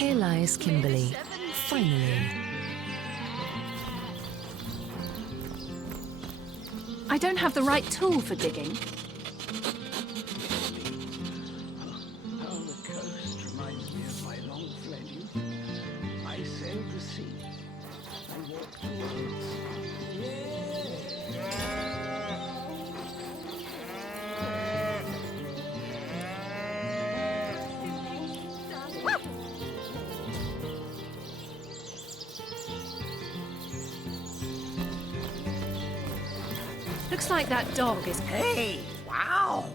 Here lies Kimberly, finally. I don't have the right tool for digging. How the coast reminds me of my long fled youth. I sailed the sea. I walked the woods. Looks like that dog is... Hey, wow!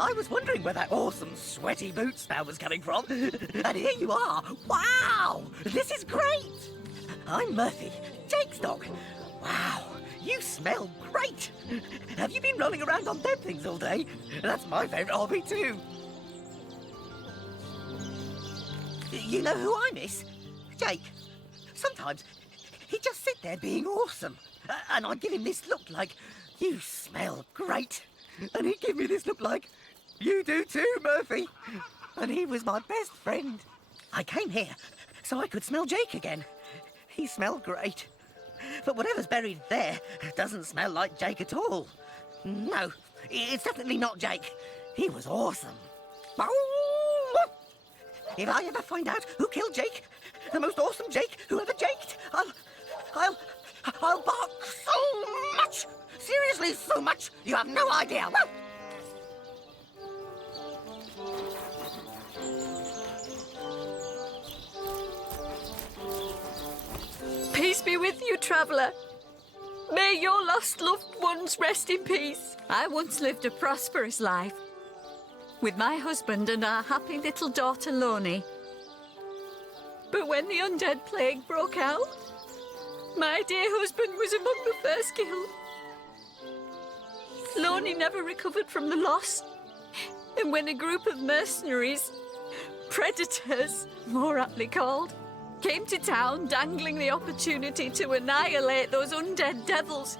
I was wondering where that awesome sweaty boot smell was coming from. And here you are. Wow! This is great! I'm Murphy, Jake's dog. Wow, you smell great! Have you been rolling around on dead things all day? That's my favourite hobby too. You know who I miss? Jake. Sometimes he'd just sit there being awesome. And I'd give him this look like, you smell great. And he'd give me this look like, you do too, Murphy. And he was my best friend. I came here so I could smell Jake again. He smelled great. But whatever's buried there doesn't smell like Jake at all. No, it's definitely not Jake. He was awesome. If I ever find out who killed Jake, the most awesome Jake who ever jaked, I'll bark so much! Seriously, so much, you have no idea. Peace be with you, traveller. May your lost loved ones rest in peace. I once lived a prosperous life with my husband and our happy little daughter, Loney. But when the undead plague broke out, my dear husband was among the first killed. Loney never recovered from the loss. And when a group of mercenaries, predators, more aptly called, came to town dangling the opportunity to annihilate those undead devils,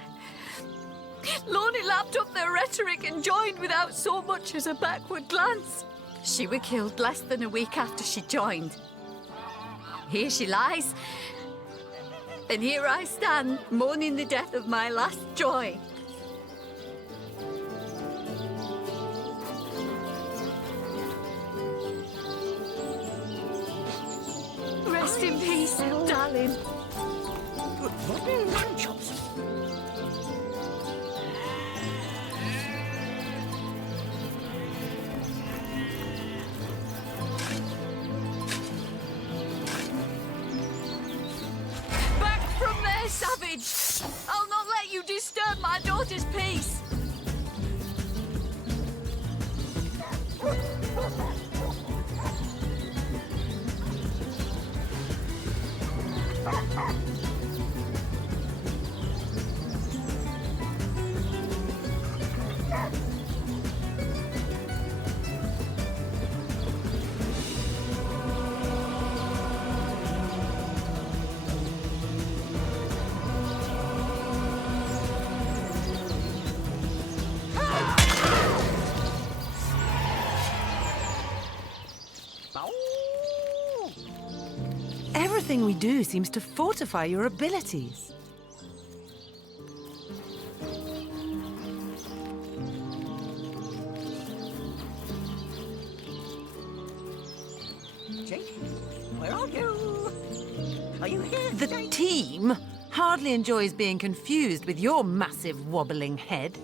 Loney lapped up their rhetoric and joined without so much as a backward glance. She were killed less than a week after she joined. Here she lies, and here I stand, mourning the death of my last joy. Rest in peace, darling. Lamb chops. Back from there, savage! I'll not let you disturb my daughter's peace. Everything we do seems to fortify your abilities. Jake, where are you? Are you here? The Jake? team hardly enjoys being confused with your massive wobbling head.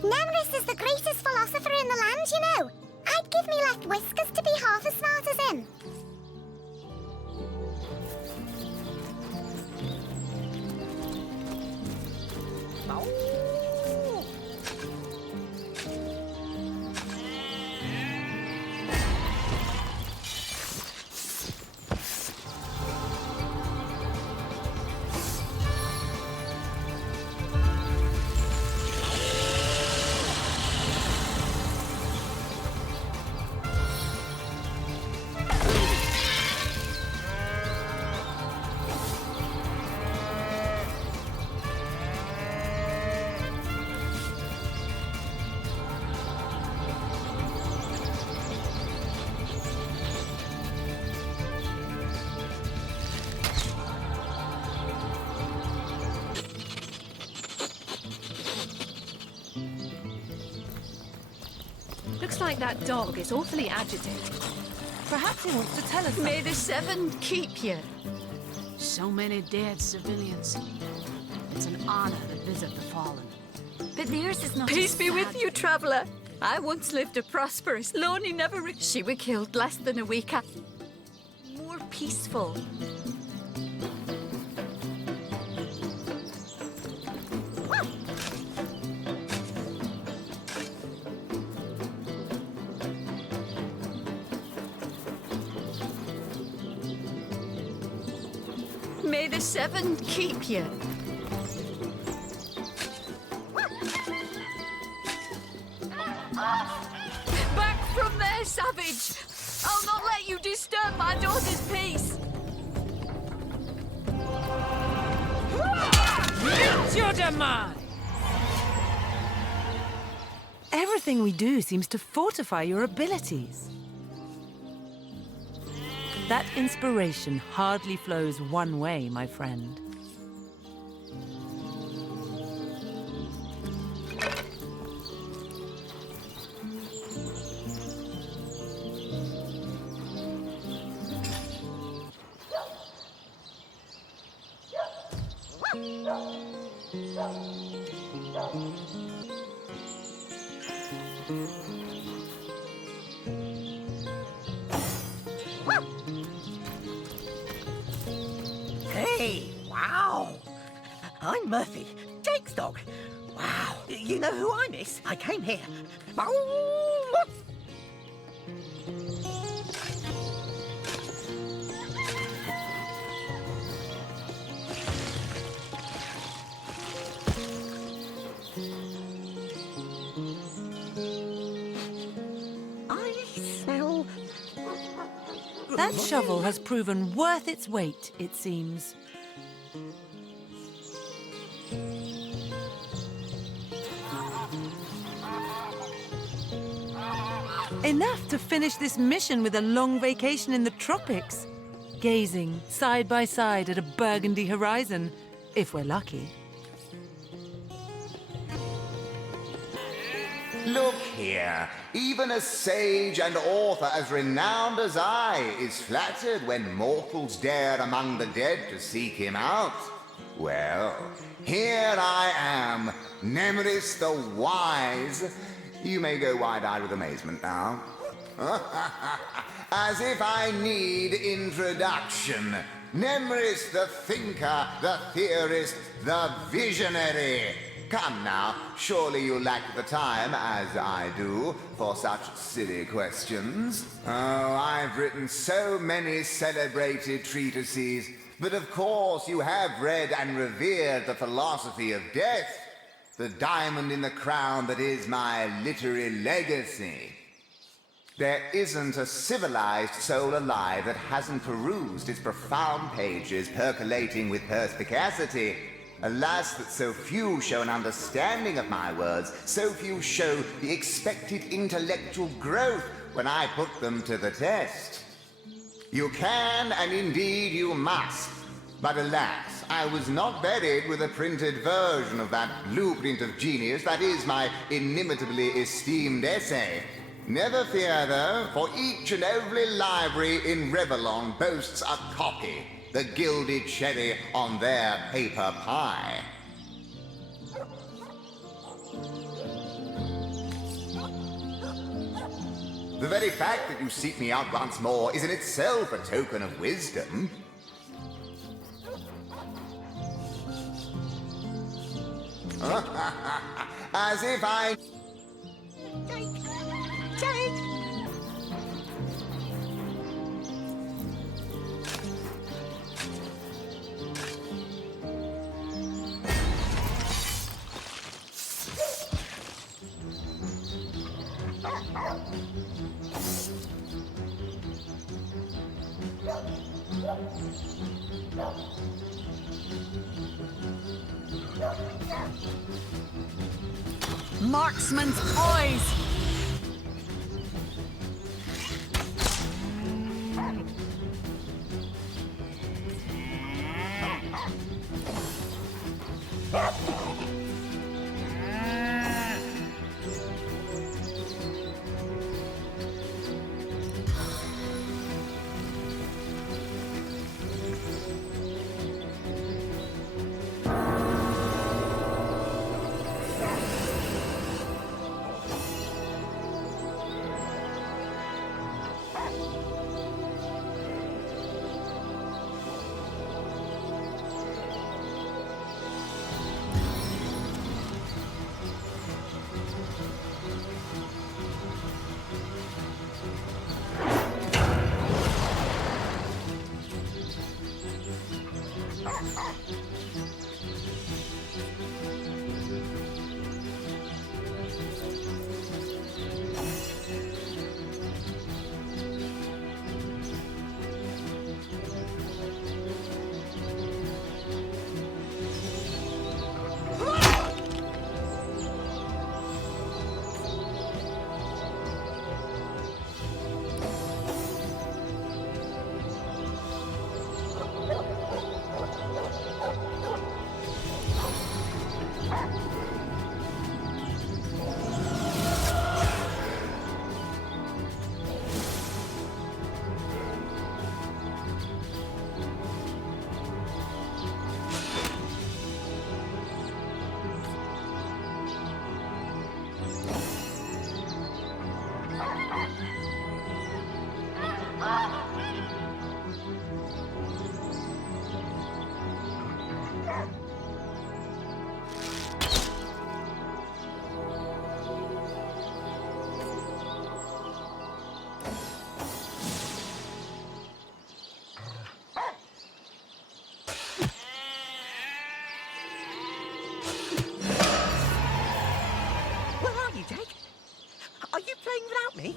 Nemrus is the greatest philosopher in the land, you know. I'd give me left whiskers to be half as smart as him. Looks like that dog is awfully agitated. Perhaps he wants to tell us May something. the Seven keep you. So many dead civilians. It's an honor to visit the fallen. But theirs is not Peace as be with sad. you, traveller. I once lived a prosperous, lonely, she were killed less than a week after. More peaceful. May the Seven keep you. Back from there, savage! I'll not let you disturb my daughter's peace. Meet your demise! Everything we do seems to fortify your abilities. That inspiration hardly flows one way, my friend. Hey, wow. I'm Murphy, Jake's dog. Wow, you know who I miss? I came here. I smell... That shovel has proven worth its weight, it seems. Enough to finish this mission with a long vacation in the tropics, gazing side by side at a burgundy horizon, if we're lucky. Look here, even a sage and author as renowned as I is flattered when mortals dare among the dead to seek him out. Well, here I am, Nemeris the Wise. You may go wide-eyed with amazement now. As if I need introduction. Nemeris the thinker, the theorist, the visionary. Come now, surely you lack the time, as I do, for such silly questions. Oh, I've written so many celebrated treatises, but of course you have read and revered the philosophy of death, the diamond in the crown that is my literary legacy. There isn't a civilized soul alive that hasn't perused its profound pages percolating with perspicacity. Alas, that so few show an understanding of my words, so few show the expected intellectual growth when I put them to the test. You can, and indeed you must. But alas, I was not buried with a printed version of that blueprint of genius that is my inimitably esteemed essay. Never fear, though, for each and every library in Revellon boasts a copy. The gilded cherry on their paper pie. The very fact that you seek me out once more is in itself a token of wisdom. As if I... Jake! Marksman's poise! me?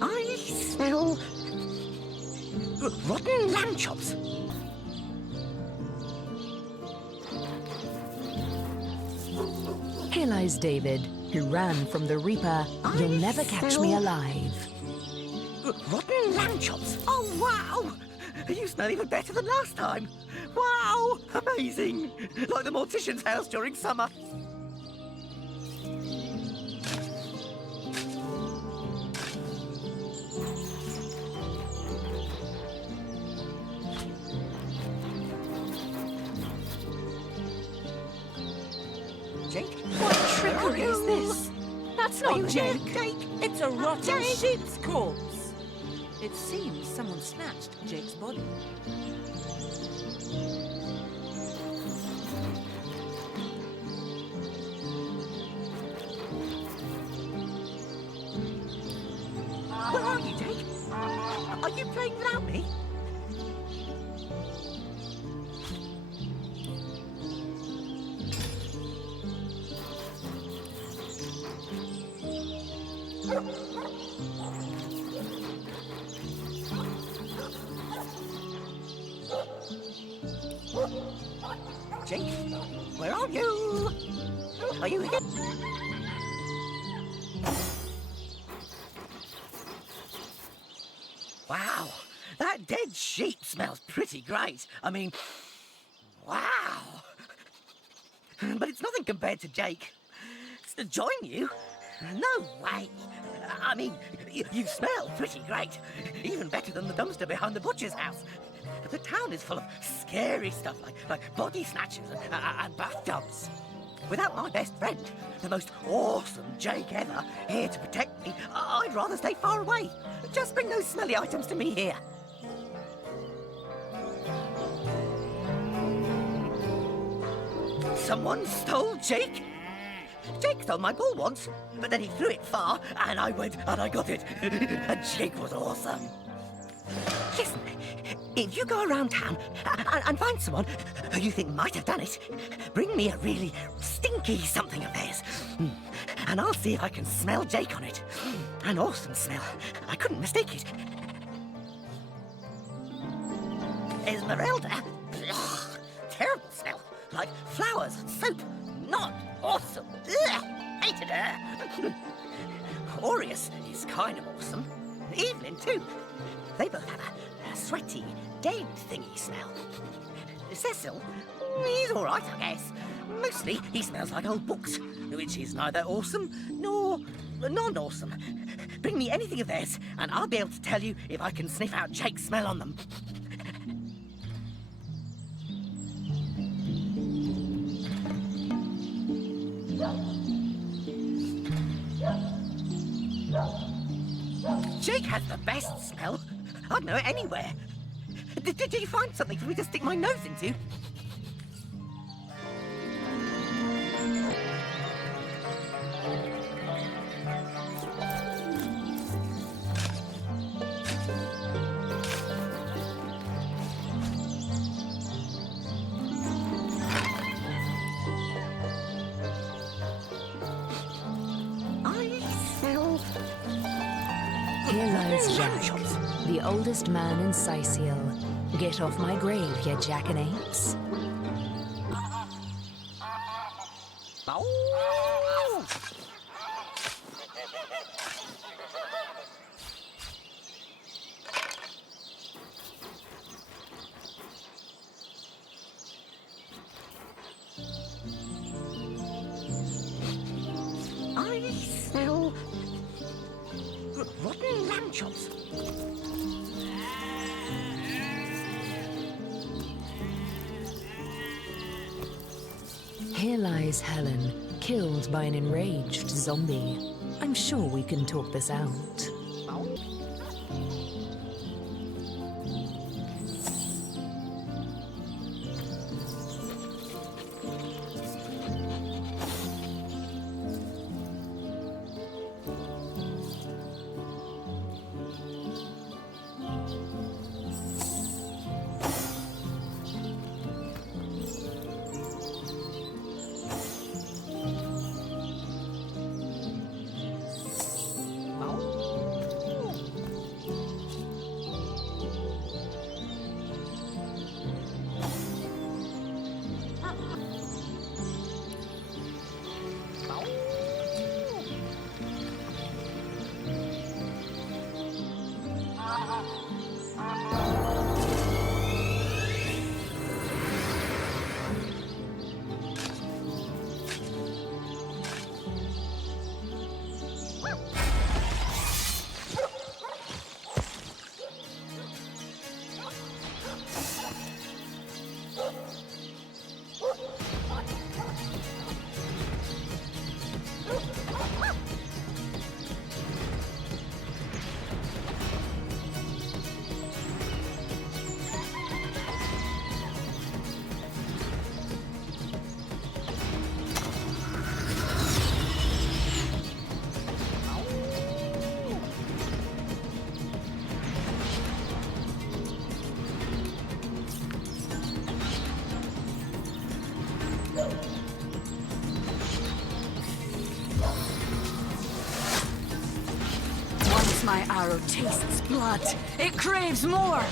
I smell rotten lamb chops. Here lies David, who ran from the Reaper. You'll never catch me alive. Rotten lamb chops. Oh, wow! You smell even better than last time. Wow! Amazing! Like the mortician's house during summer. Jake? What trickery is this? That's Are you not here, Jake. Jake? It's a rotten Jake! sheep's corpse. It seems someone snatched Jake's body. Where are you, Jake? Are you playing without me? Jake, where are you? Are you here? Wow, that dead sheep smells pretty great. I mean, wow. But it's nothing compared to Jake. To join you? No way. I mean, you smell pretty great. Even better than the dumpster behind the butcher's house. The town is full of scary stuff like body snatchers and bathtubs. Without my best friend, the most awesome Jake ever, here to protect me, I'd rather stay far away. Just bring those smelly items to me here. Someone stole Jake? Jake stole my ball once, but then he threw it far, and I went and I got it. And Jake was awesome. Listen, if you go around town and find someone who you think might have done it, bring me a really stinky something of theirs. And I'll see if I can smell Jake on it. An awesome smell. I couldn't mistake it. Esmeralda? Ugh, terrible smell. Like flowers and soap. Not awesome. Ugh, hated her. Aureus is kind of awesome. Evelyn, too. They both have a sweaty, dead thingy smell. Cecil, he's all right, I guess. Mostly, he smells like old books, which is neither awesome nor non-awesome. Bring me anything of theirs, and I'll be able to tell you if I can sniff out Jake's smell on them. Jake has the best smell. I'd know it anywhere. Did you find something for me to stick my nose into? Here lies Jack, the oldest man in Sicil. Get off my grave, you jackanapes. Oh! I smell rotten lamb chops. Here lies Helen, killed by an enraged zombie. I'm sure we can talk this out. My arrow tastes blood. It craves more.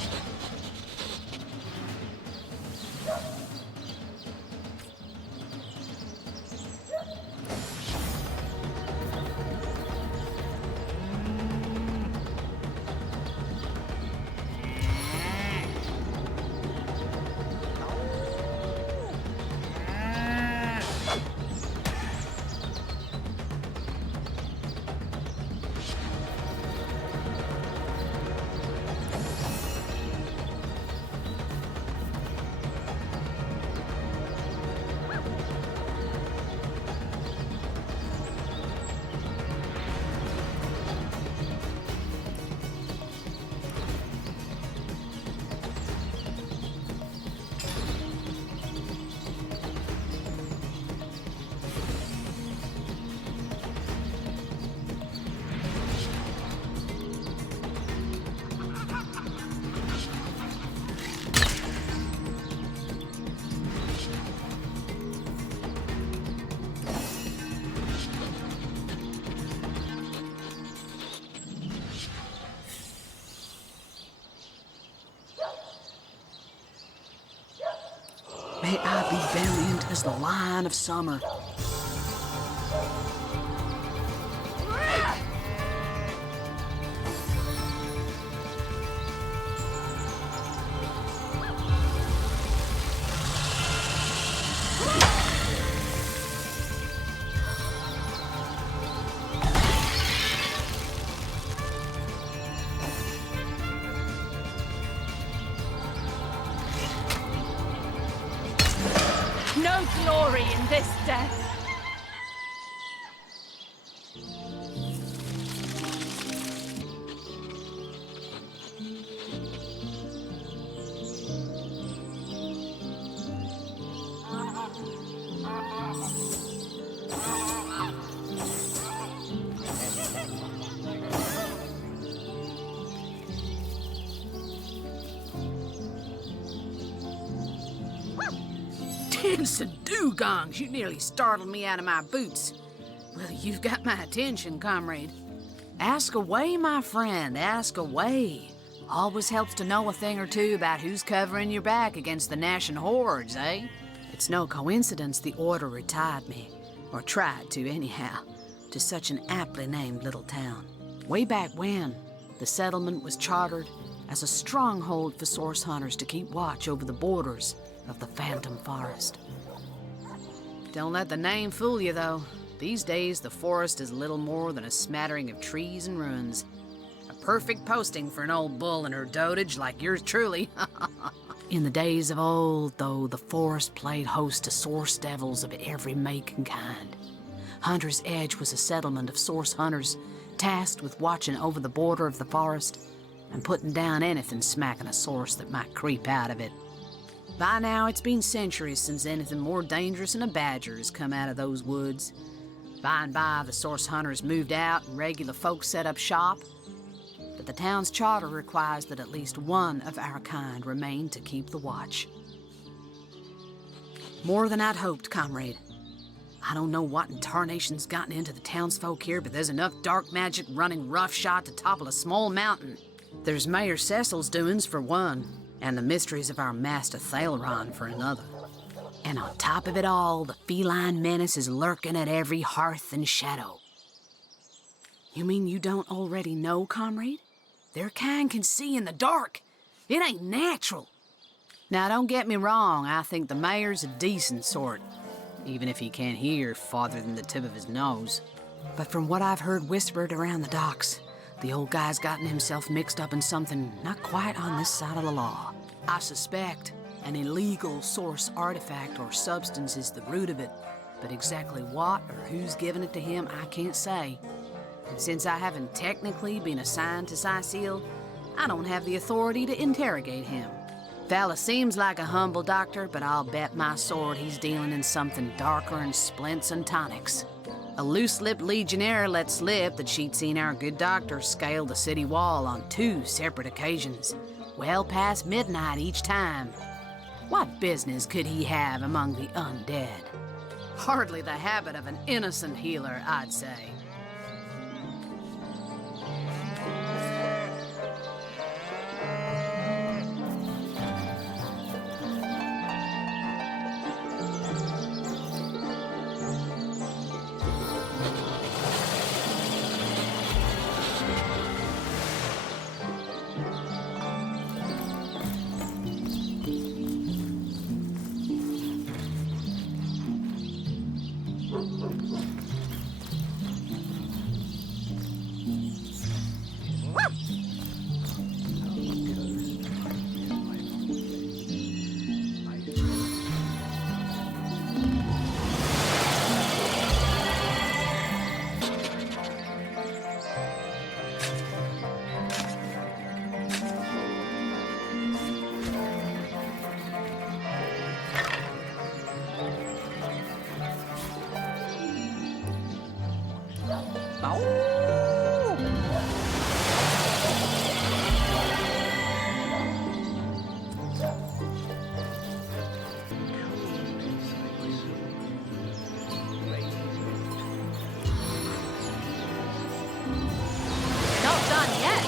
May I be valiant as the lion of summer. No glory in this death. Tints and dugongs, you nearly startled me out of my boots. Well, you've got my attention, comrade. Ask away, my friend, ask away. Always helps to know a thing or two about who's covering your back against the gnashing hordes, eh? It's no coincidence the Order retired me, or tried to anyhow, to such an aptly named little town. Way back when, the settlement was chartered as a stronghold for source hunters to keep watch over the borders of the Phantom Forest. Don't let the name fool you, though. These days, the forest is little more than a smattering of trees and ruins. A perfect posting for an old bull and her dotage like yours truly. In the days of old, though, the forest played host to source devils of every make and kind. Hunter's Edge was a settlement of source hunters tasked with watching over the border of the forest and putting down anything smacking a source that might creep out of it. By now, it's been centuries since anything more dangerous than a badger has come out of those woods. By and by, the source hunters moved out and regular folks set up shop. But the town's charter requires that at least one of our kind remain to keep the watch. More than I'd hoped, comrade. I don't know what in tarnation's gotten into the townsfolk here, but there's enough dark magic running roughshod to topple a small mountain. There's Mayor Cecil's doings for one, and the mysteries of our master Thaleron for another. And on top of it all, the feline menace is lurking at every hearth and shadow. You mean you don't already know, comrade? Their kind can see in the dark. It ain't natural. Now, don't get me wrong, I think the mayor's a decent sort, even if he can't hear farther than the tip of his nose. But from what I've heard whispered around the docks, the old guy's gotten himself mixed up in something not quite on this side of the law. I suspect an illegal source artifact or substance is the root of it, but exactly what or who's giving it to him, I can't say. And since I haven't technically been assigned to Sicil, I don't have the authority to interrogate him. Fella seems like a humble doctor, but I'll bet my sword he's dealing in something darker than splints and tonics. A loose-lipped legionnaire let slip that she'd seen our good doctor scale the city wall on 2 separate occasions, well past midnight each time. What business could he have among the undead? Hardly the habit of an innocent healer, I'd say. Not done yet.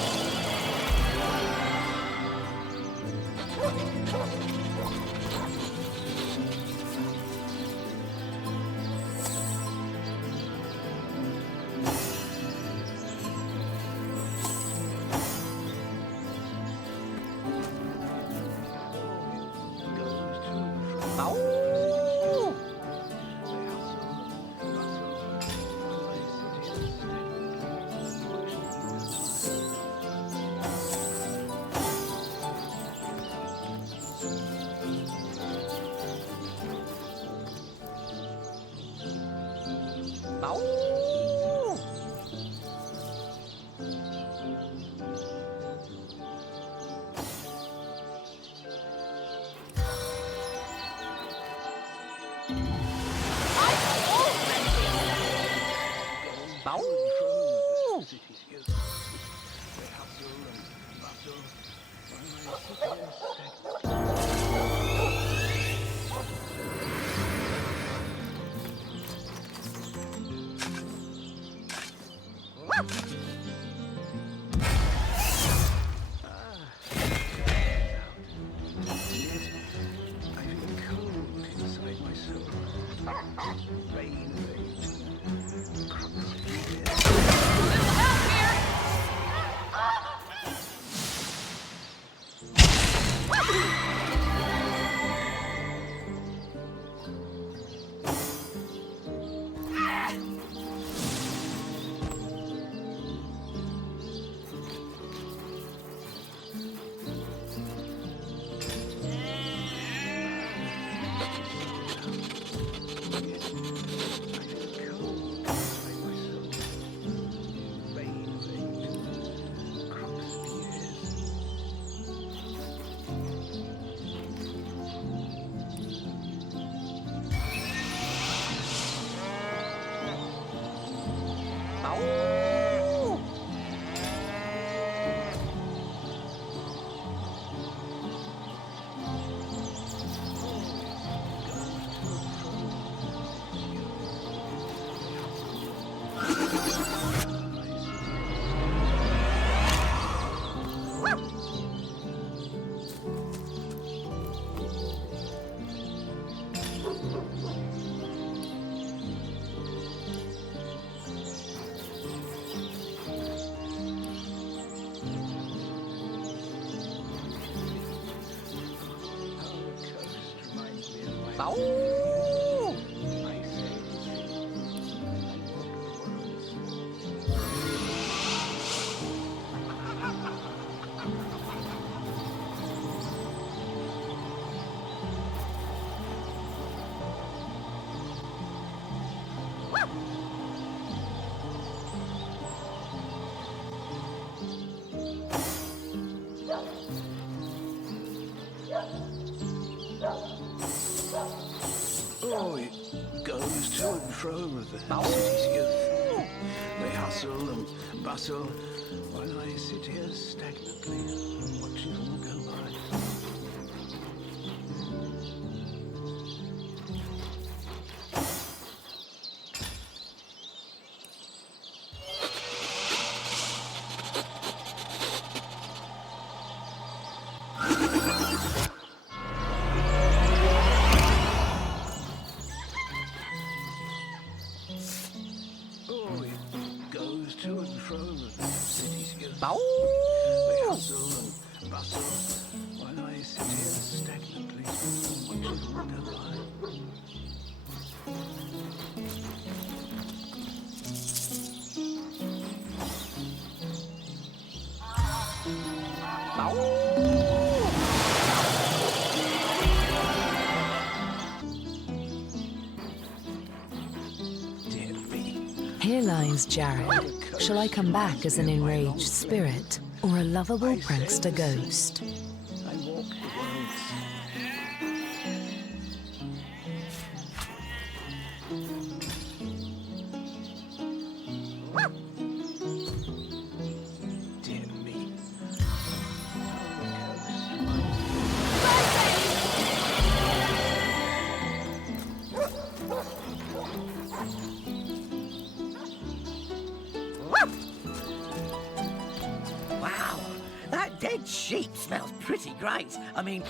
Oh, it goes to and fro with the city's youth. They hustle and bustle while I sit here stagnantly and watch it all go by. Oh, it goes to and fro with the city's youth. They hustle and bustle while I sit here stagnantly and watch it all go by. Here lies Jared. Shall I come back as an enraged spirit or a lovable prankster ghost? I walk the world's dear me. Wow, that dead sheep smells pretty great. I mean,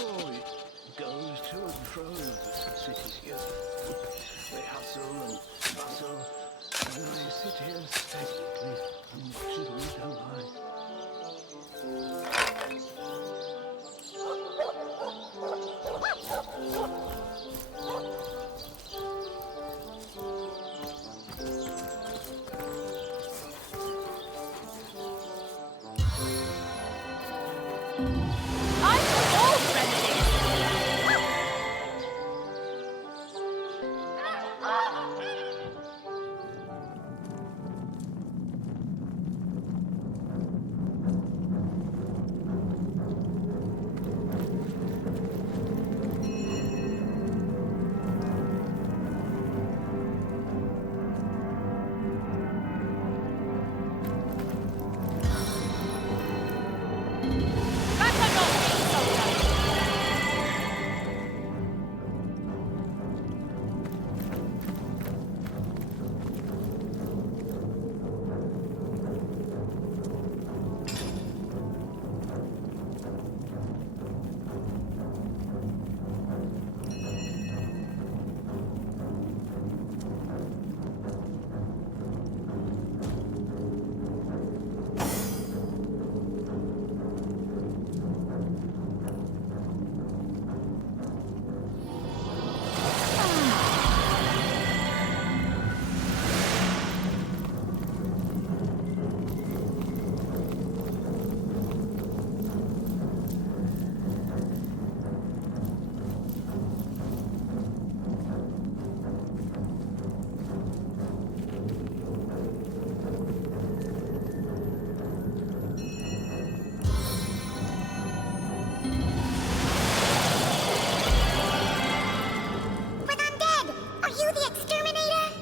Oh, it goes to and fro the city's youth. They hustle and bustle, and I sit here stagnantly and watch it all go by. I'm for all remedies. Back on your feet, soldier. But undead, are you the exterminator?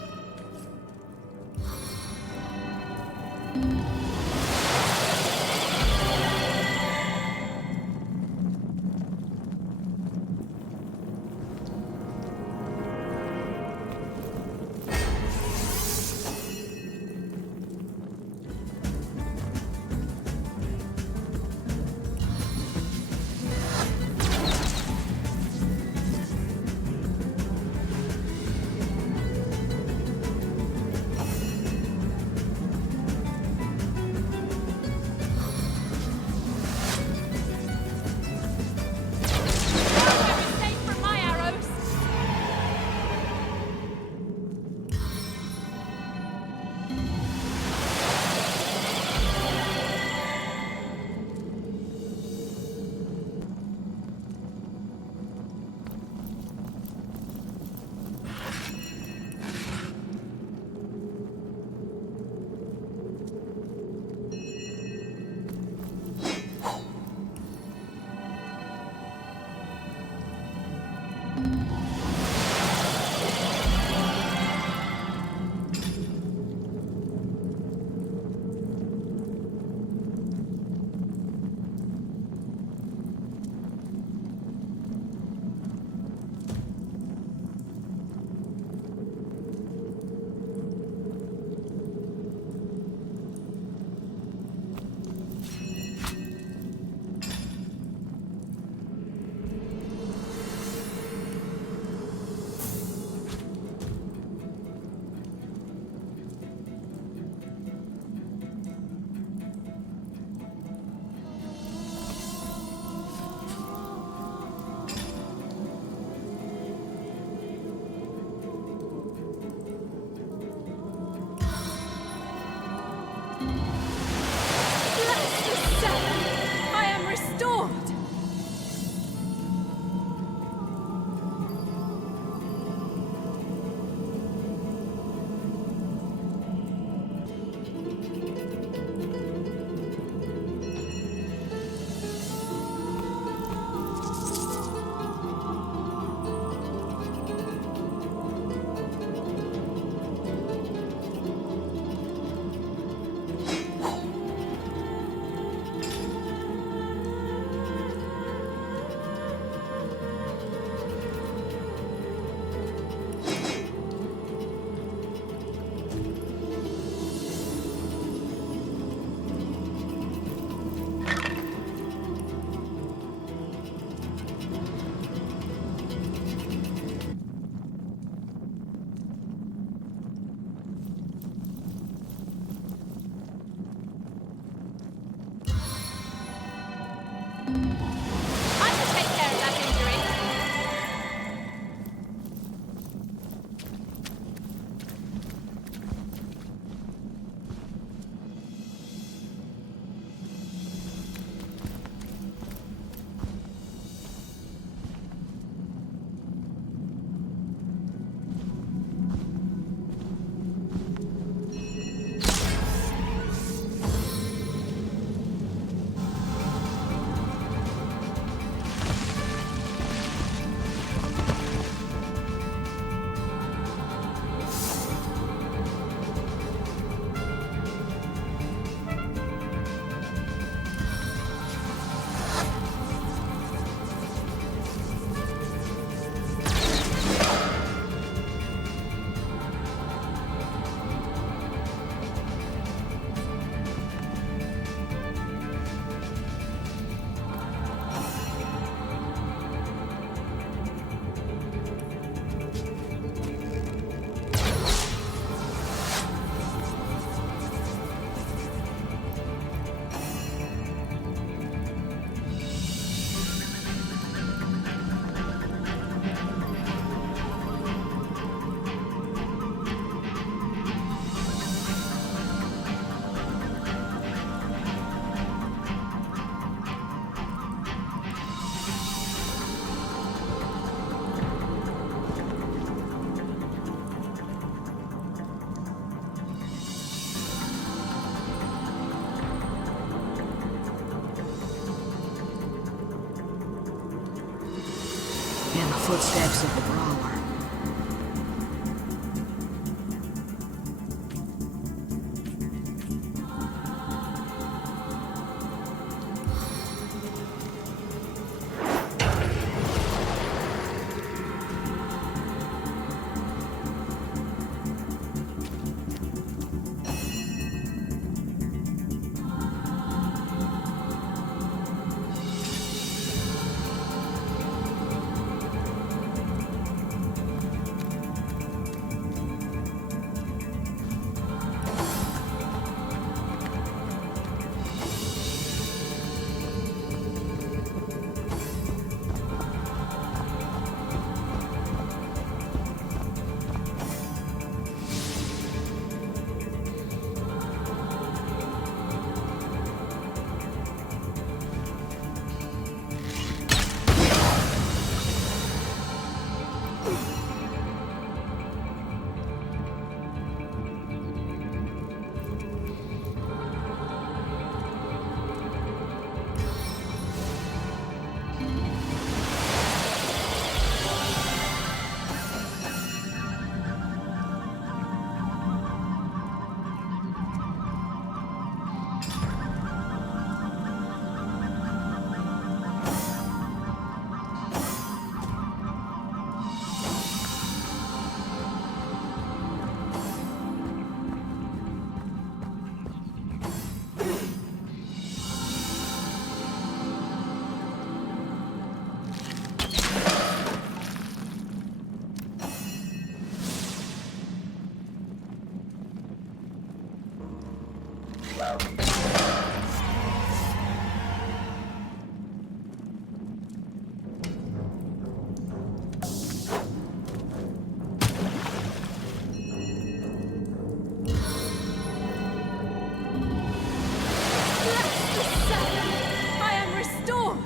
footsteps of the brawler. I am restored!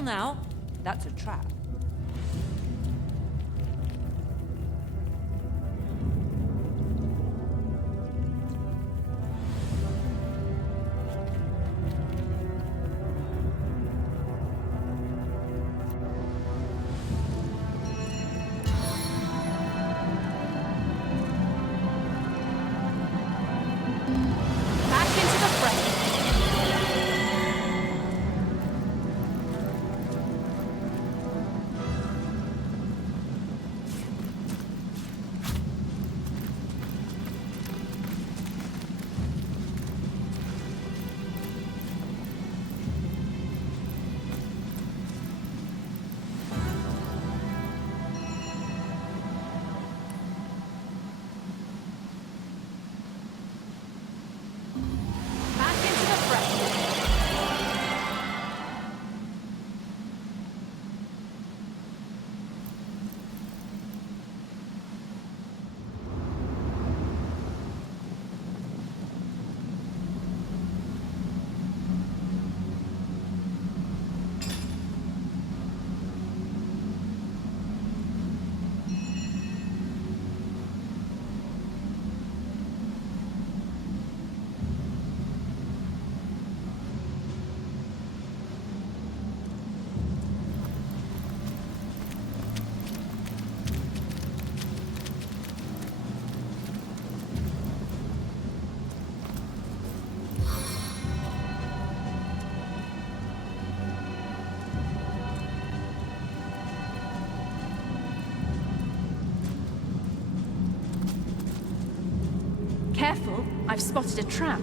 Careful now. That's a trap. Back into the fray. Back into the fray. Careful, I've spotted a trap.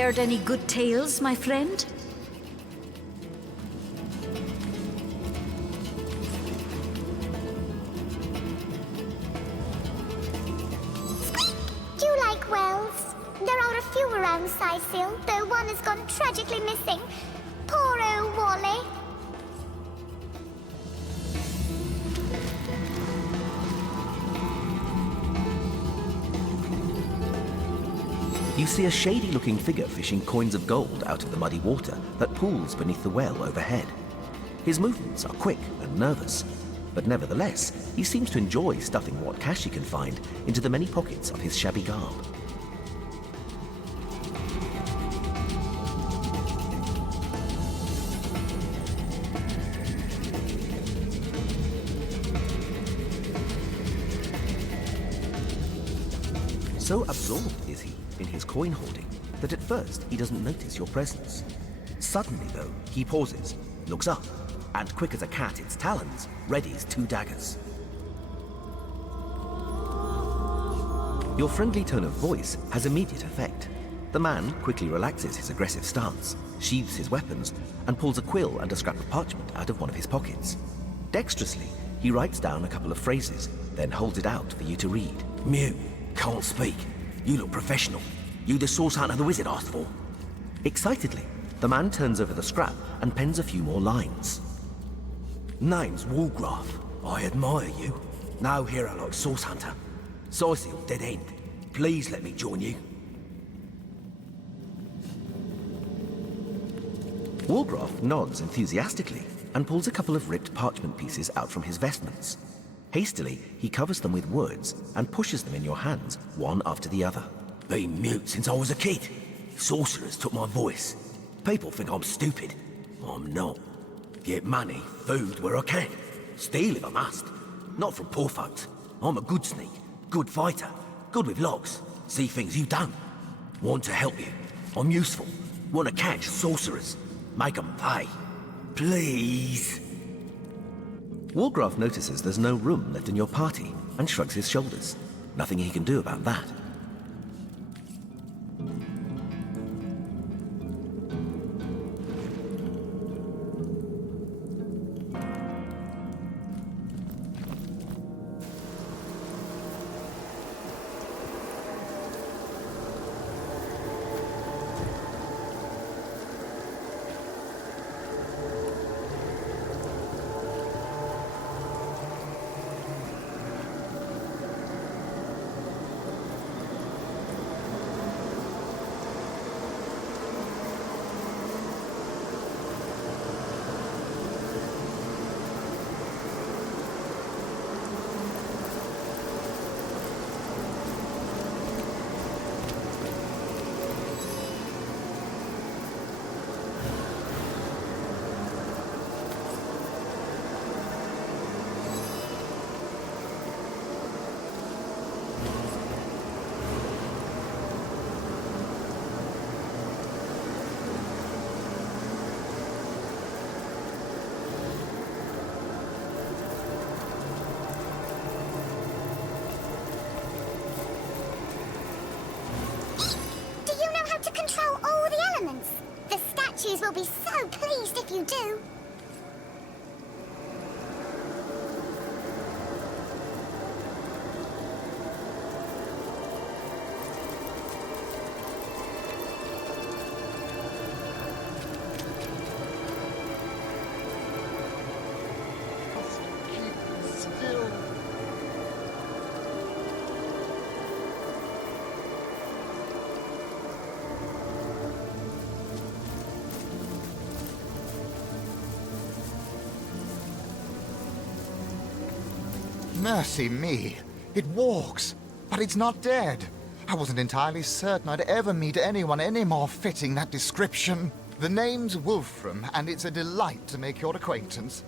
Heard any good tales, my friend? Do you like wells? There are a few around Siceil, though one has gone tragically missing. Poor old Wally. You see a shady-looking figure fishing coins of gold out of the muddy water that pools beneath the well overhead. His movements are quick and nervous, but nevertheless, he seems to enjoy stuffing what cash he can find into the many pockets of his shabby garb. So absorbed is he in his coin hoarding that at first he doesn't notice your presence. Suddenly, though, he pauses, looks up, and quick as a cat its talons, readies 2 daggers. Your friendly tone of voice has immediate effect. The man quickly relaxes his aggressive stance, sheathes his weapons, and pulls a quill and a scrap of parchment out of one of his pockets. Dexterously, he writes down a couple of phrases, then holds it out for you to read. Mute. Can't speak. You look professional. You the source hunter the wizard asked for? Excitedly, the man turns over the scrap and pens a few more lines. Name's Woolgraf. I admire you. No hero like source hunter. Siceil, dead end. Please let me join you. Woolgraf nods enthusiastically and pulls a couple of ripped parchment pieces out from his vestments. Hastily, he covers them with words and pushes them in your hands, one after the other. Been mute since I was a kid. Sorcerers took my voice. People think I'm stupid. I'm not. Get money, food where I can. Steal if I must. Not from poor folks. I'm a good sneak, good fighter, good with locks. See things you don't. Want to help you. I'm useful. Want to catch sorcerers. Make 'em pay. Please. Woolgraf notices there's no room left in your party and shrugs his shoulders. Nothing he can do about that. Will be so pleased if you do. Mercy me. It walks, but it's not dead. I wasn't entirely certain I'd ever meet anyone any more fitting that description. The name's Wolfram, and it's a delight to make your acquaintance.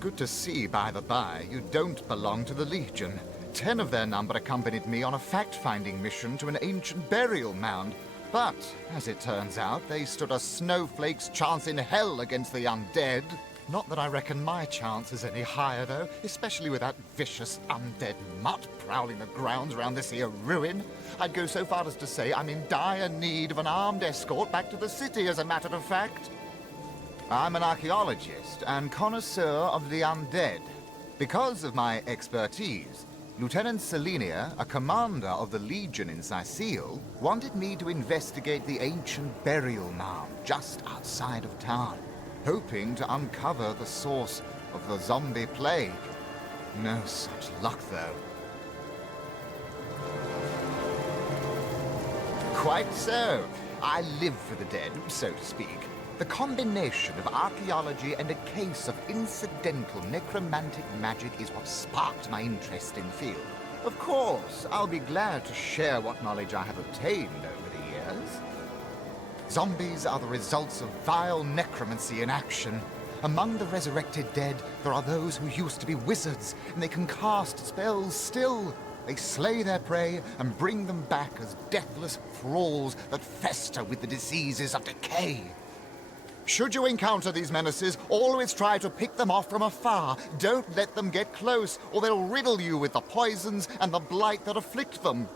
Good to see, by the by, you don't belong to the Legion. 10 of their number accompanied me on a fact-finding mission to an ancient burial mound. But, as it turns out, they stood a snowflake's chance in hell against the undead. Not that I reckon my chance is any higher, though, especially with that vicious undead mutt prowling the grounds around this here ruin. I'd go so far as to say I'm in dire need of an armed escort back to the city, as a matter of fact. I'm an archaeologist and connoisseur of the undead. Because of my expertise, Lieutenant Selenia, a commander of the Legion in Sicile, wanted me to investigate the ancient burial mound just outside of town, hoping to uncover the source of the zombie plague. No such luck, though. Quite so. I live for the dead, so to speak. The combination of archaeology and a case of incidental necromantic magic is what sparked my interest in the field. Of course, I'll be glad to share what knowledge I have obtained over the years. Zombies are the results of vile necromancy in action. Among the resurrected dead, there are those who used to be wizards, and they can cast spells still. They slay their prey and bring them back as deathless thralls that fester with the diseases of decay. Should you encounter these menaces, always try to pick them off from afar. Don't let them get close, or they'll riddle you with the poisons and the blight that afflict them.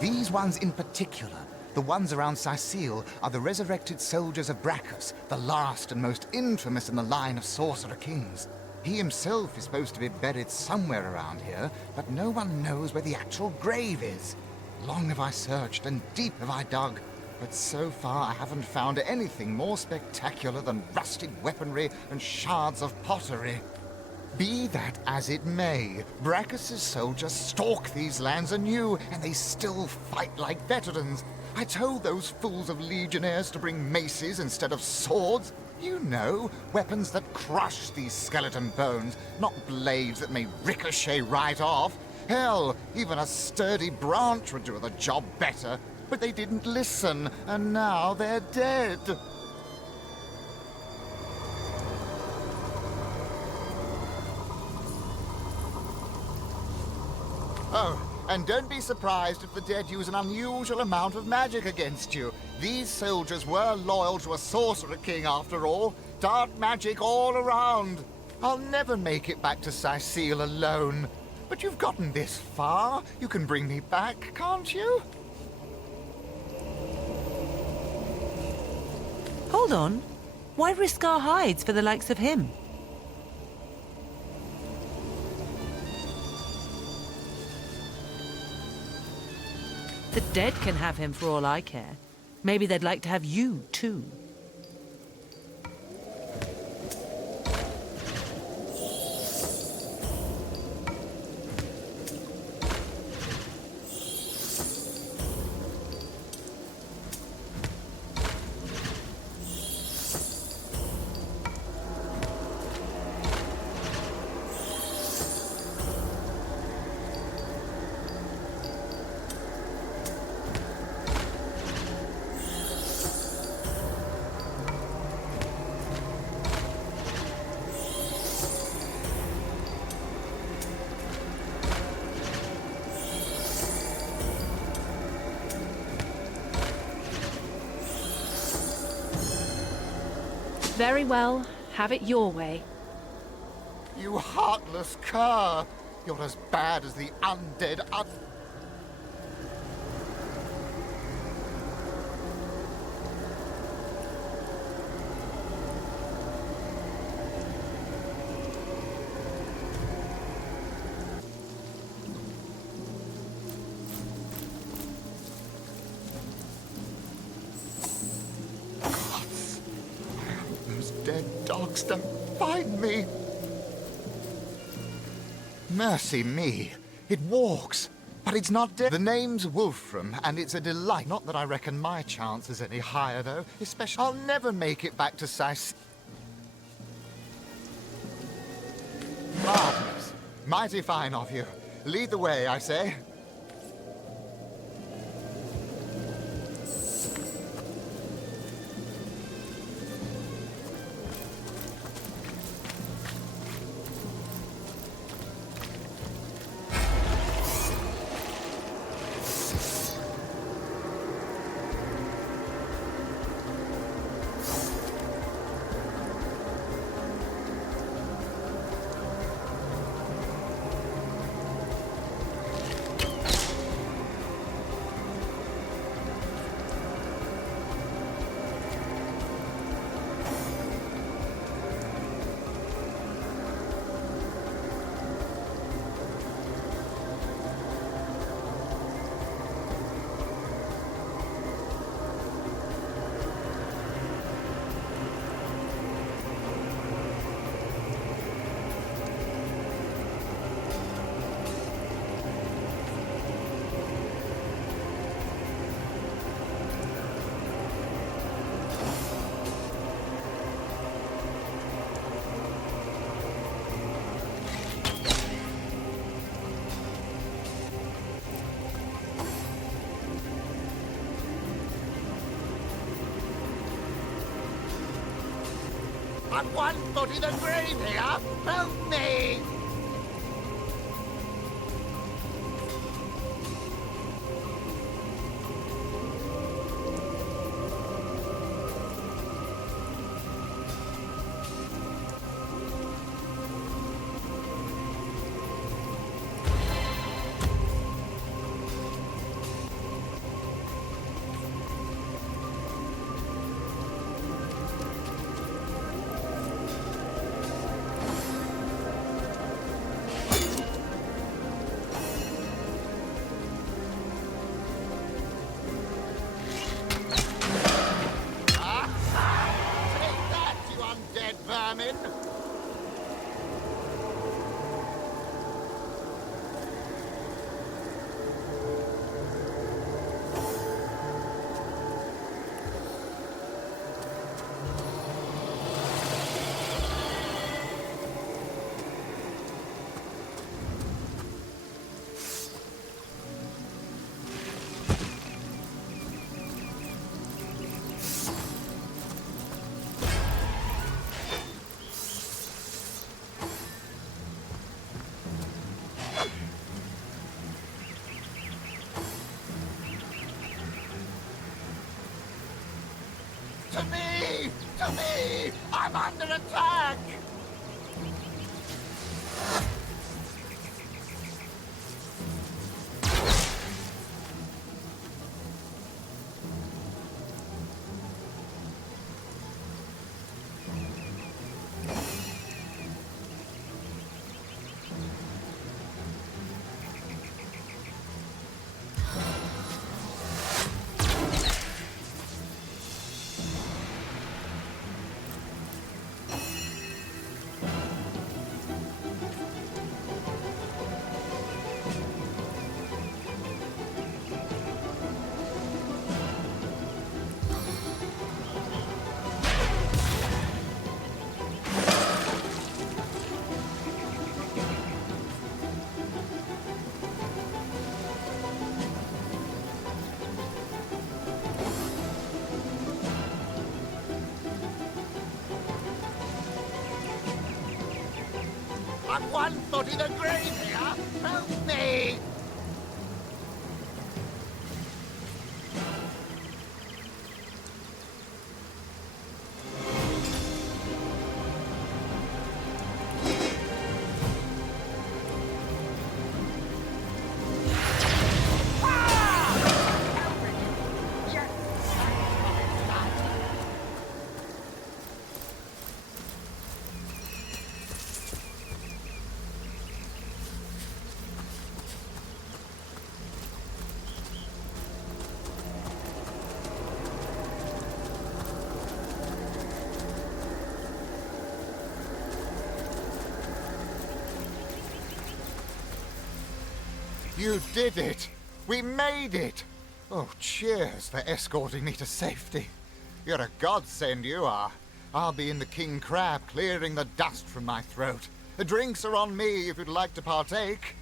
These ones in particular, the ones around Sicile, are the resurrected soldiers of Brachus, the last and most infamous in the line of sorcerer kings. He himself is supposed to be buried somewhere around here, but no one knows where the actual grave is. Long have I searched, and deep have I dug, but so far I haven't found anything more spectacular than rusted weaponry and shards of pottery. Be that as it may, Brachus' soldiers stalk these lands anew, and they still fight like veterans. I told those fools of legionnaires to bring maces instead of swords. You know, weapons that crush these skeleton bones, not blades that may ricochet right off. Hell, even a sturdy branch would do the job better. But they didn't listen, and now they're dead. Oh, and don't be surprised if the dead use an unusual amount of magic against you. These soldiers were loyal to a sorcerer king, after all. Dark magic all around. I'll never make it back to Sicile alone. But you've gotten this far. You can bring me back, can't you? Hold on. Why risk our hides for the likes of him? The dead can have him for all I care. Maybe they'd like to have you, too. Very well. Have it your way. You heartless cur! You're as bad as the undead dead dogs don't find me. Mercy me. It walks, but it's not dead. The name's Wolfram, and it's a delight. Not that I reckon my chance is any higher, though. Especially, I'll never make it back to Sicile. Marvelous. Mighty fine of you. Lead the way, I say. I'm 1 foot in the grave here! Help me! Vermin! To me! To me! I'm under attack! I'm 1 foot in the grave here! Help me! You did it! We made it! Oh, cheers for escorting me to safety. You're a godsend, you are. I'll be in the King Crab, clearing the dust from my throat. The drinks are on me if you'd like to partake.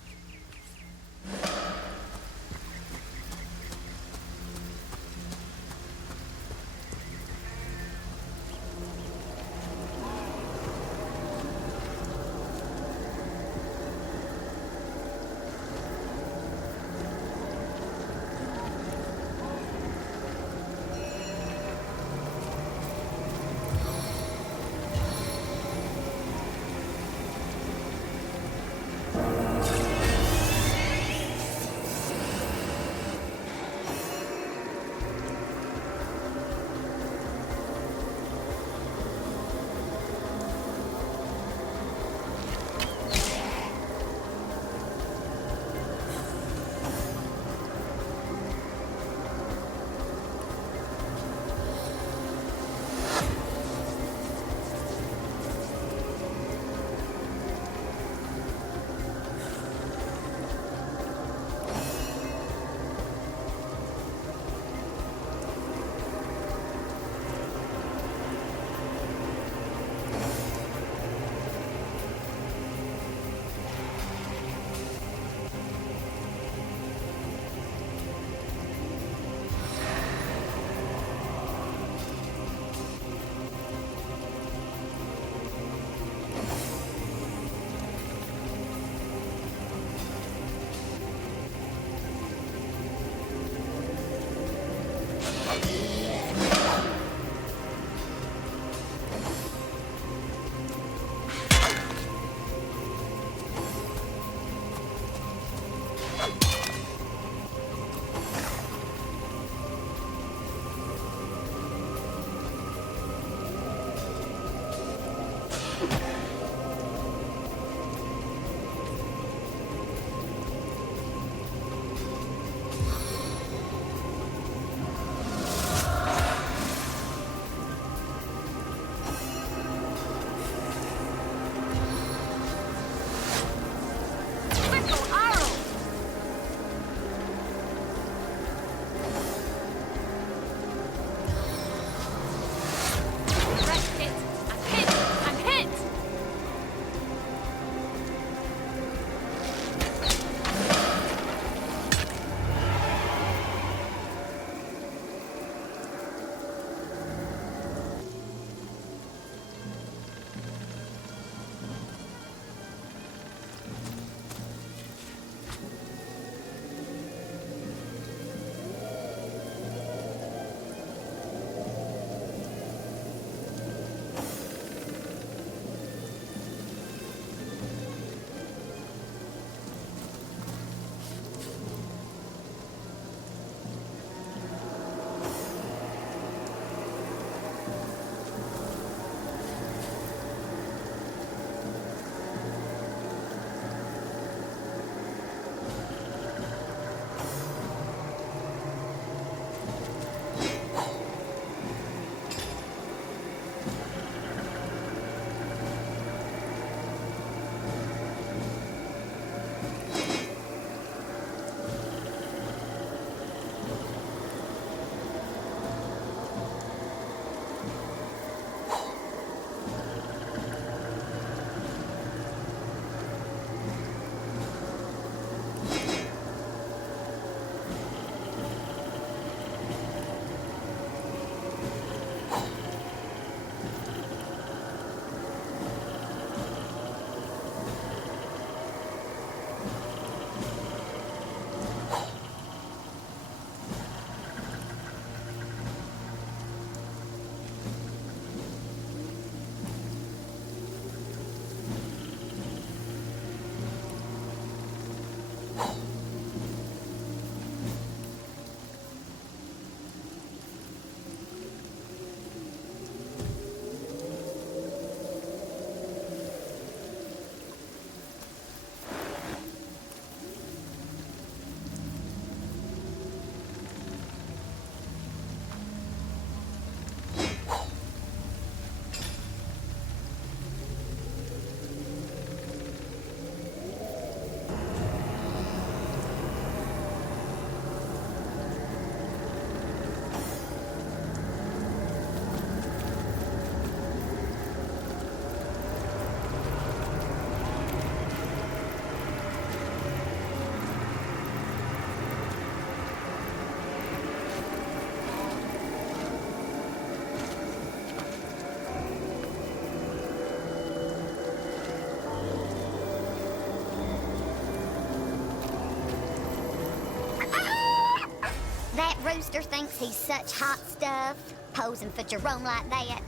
That rooster thinks he's such hot stuff, posing for Jerome like that.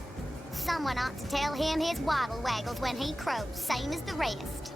Someone ought to tell him his waddle waggles when he crows, same as the rest.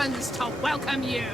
opens to welcome you.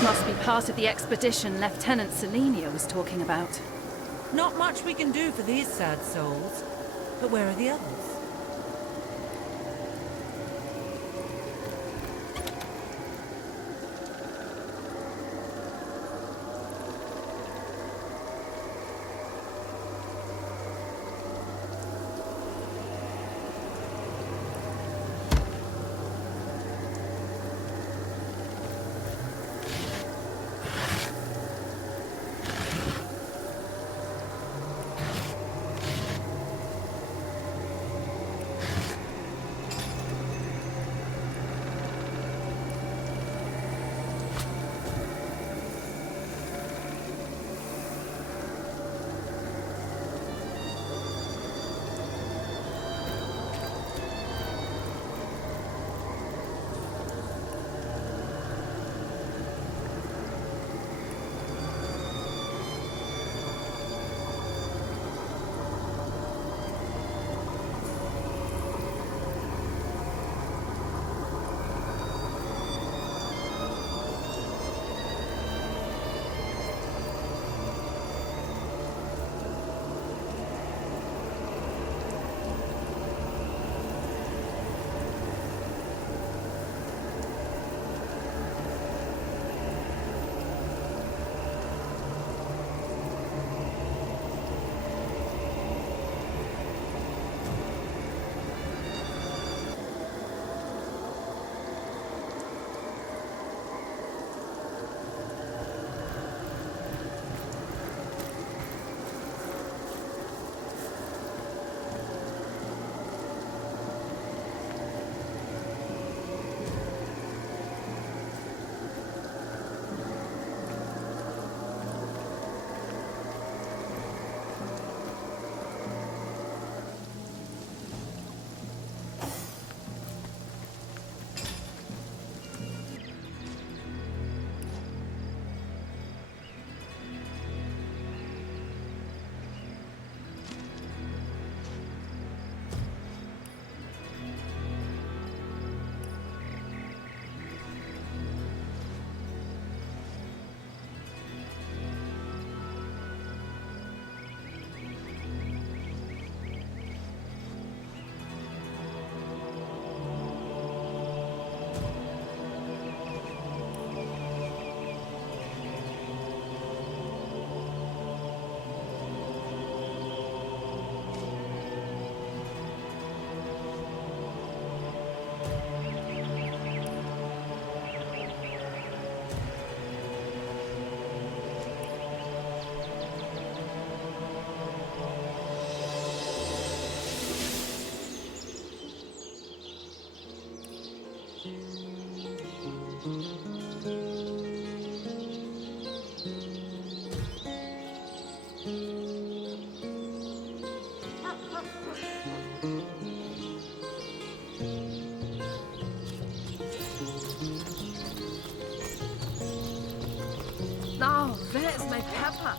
This must be part of the expedition Lieutenant Selenia was talking about. Not much we can do for these sad souls. But where are the others? Oh, there's my pepper.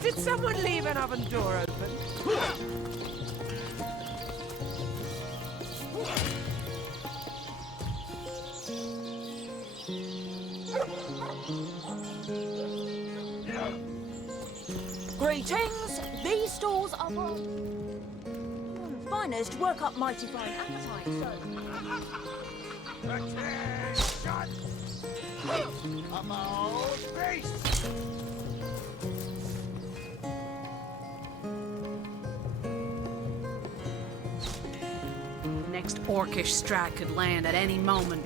Did someone leave an oven door open? Greetings. These stalls are for finest. Work up mighty fine appetite. Next orcish strike could land at any moment.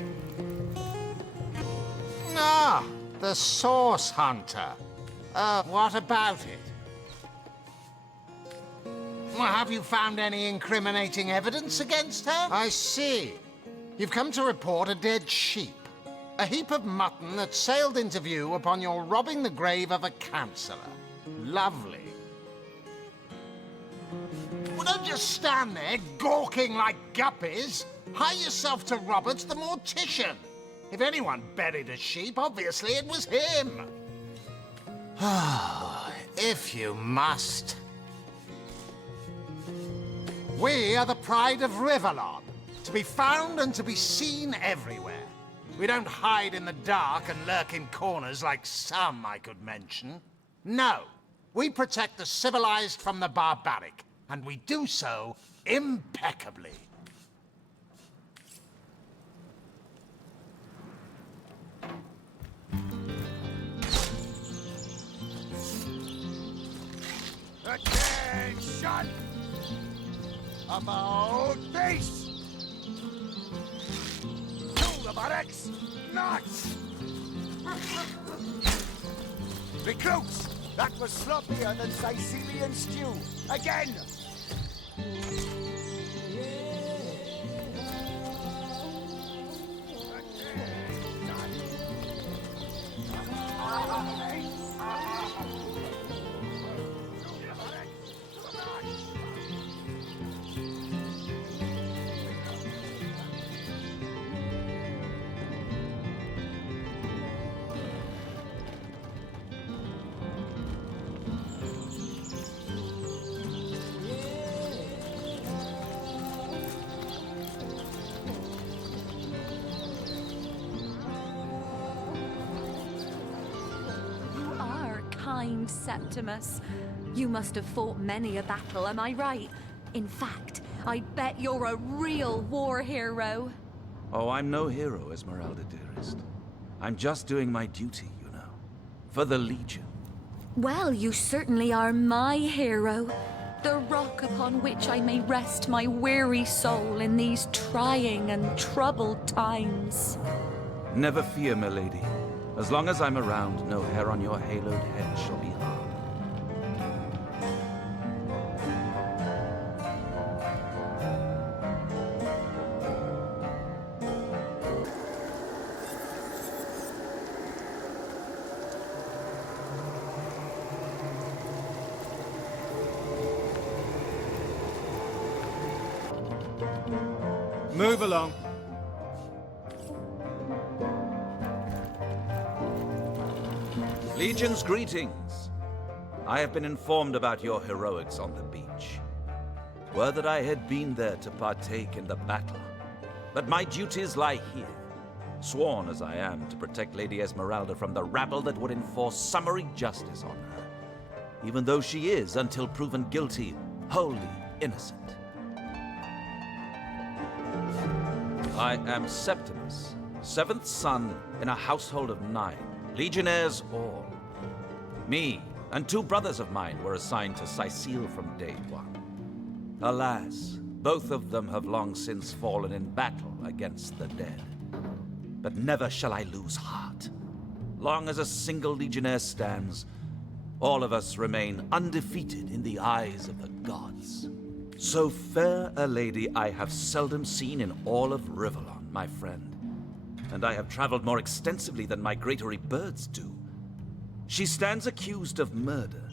Ah, the Source Hunter. What about it? Well, have you found any incriminating evidence against her? I see. You've come to report a dead sheep. A heap of mutton that sailed into view upon your robbing the grave of a councillor. Lovely. Well, don't just stand there gawking like guppies. Hie yourself to Roberts the mortician. If anyone buried a sheep, obviously it was him. If you must. We are the pride of Riverlon, to be found and to be seen everywhere. We don't hide in the dark and lurk in corners like some I could mention. No, we protect the civilized from the barbaric, and we do so impeccably. Attention! About face! To the barracks, nuts! Recruits, that was sloppier than Sicilian stew. Again! Kind Septimus. You must have fought many a battle, am I right? In fact, I bet you're a real war hero. Oh, I'm no hero, Esmeralda dearest. I'm just doing my duty, you know. For the Legion. Well, you certainly are my hero. The rock upon which I may rest my weary soul in these trying and troubled times. Never fear, milady. As long as I'm around, no hair on your haloed head shall be harmed. Move along. Legion's greetings. I have been informed about your heroics on the beach. Were that I had been there to partake in the battle. But my duties lie here, sworn as I am to protect Lady Esmeralda from the rabble that would enforce summary justice on her, even though she is, until proven guilty, wholly innocent. I am Septimus, seventh son in a household of 9, legionnaires all. Me and 2 brothers of mine were assigned to Sicile from day 1. Alas, both of them have long since fallen in battle against the dead. But never shall I lose heart. Long as a single legionnaire stands, all of us remain undefeated in the eyes of the gods. So fair a lady I have seldom seen in all of Riverlon, my friend. And I have traveled more extensively than migratory birds do. She stands accused of murder,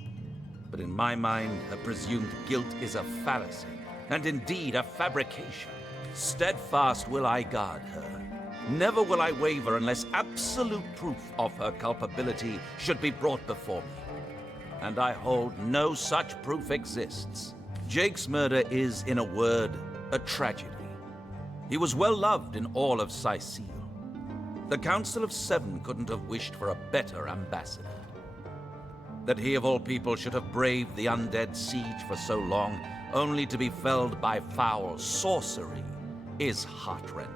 but in my mind, her presumed guilt is a fallacy, and indeed a fabrication. Steadfast will I guard her. Never will I waver unless absolute proof of her culpability should be brought before me. And I hold no such proof exists. Jake's murder is, in a word, a tragedy. He was well loved in all of Sicile. The Council of 7 couldn't have wished for a better ambassador. That he of all people should have braved the undead siege for so long, only to be felled by foul sorcery, is heartrending.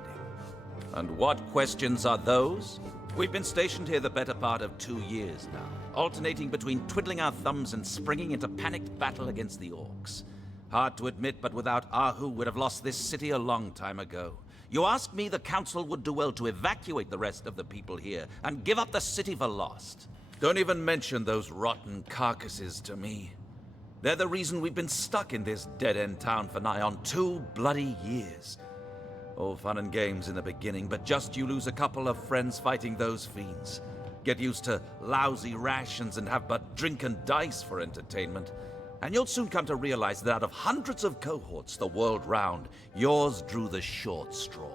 And what questions are those? We've been stationed here the better part of 2 years now, alternating between twiddling our thumbs and springing into panicked battle against the orcs. Hard to admit, but without Ahu, we'd have lost this city a long time ago. You ask me, the Council would do well to evacuate the rest of the people here and give up the city for lost. Don't even mention those rotten carcasses to me. They're the reason we've been stuck in this dead-end town for nigh on 2 bloody years. All fun and games in the beginning, but just you lose a couple of friends fighting those fiends. Get used to lousy rations and have but drink and dice for entertainment. And you'll soon come to realize that out of hundreds of cohorts the world round, yours drew the short straw.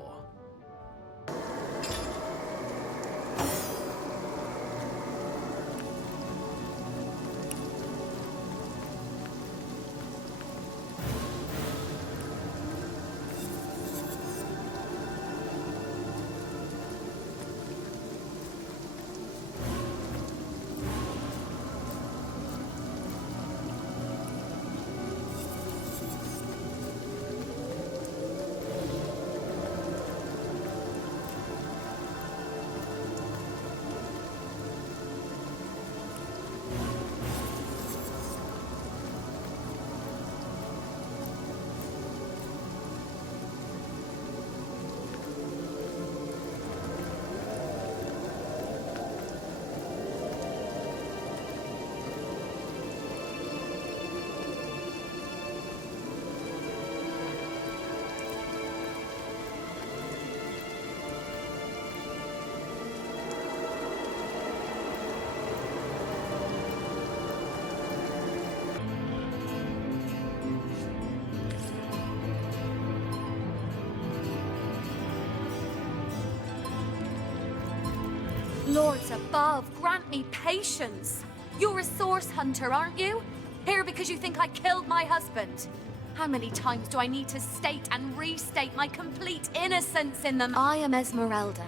Lords above, grant me patience. You're a source hunter, aren't you? Here because you think I killed my husband. How many times do I need to state and restate my complete innocence in them? I am Esmeralda,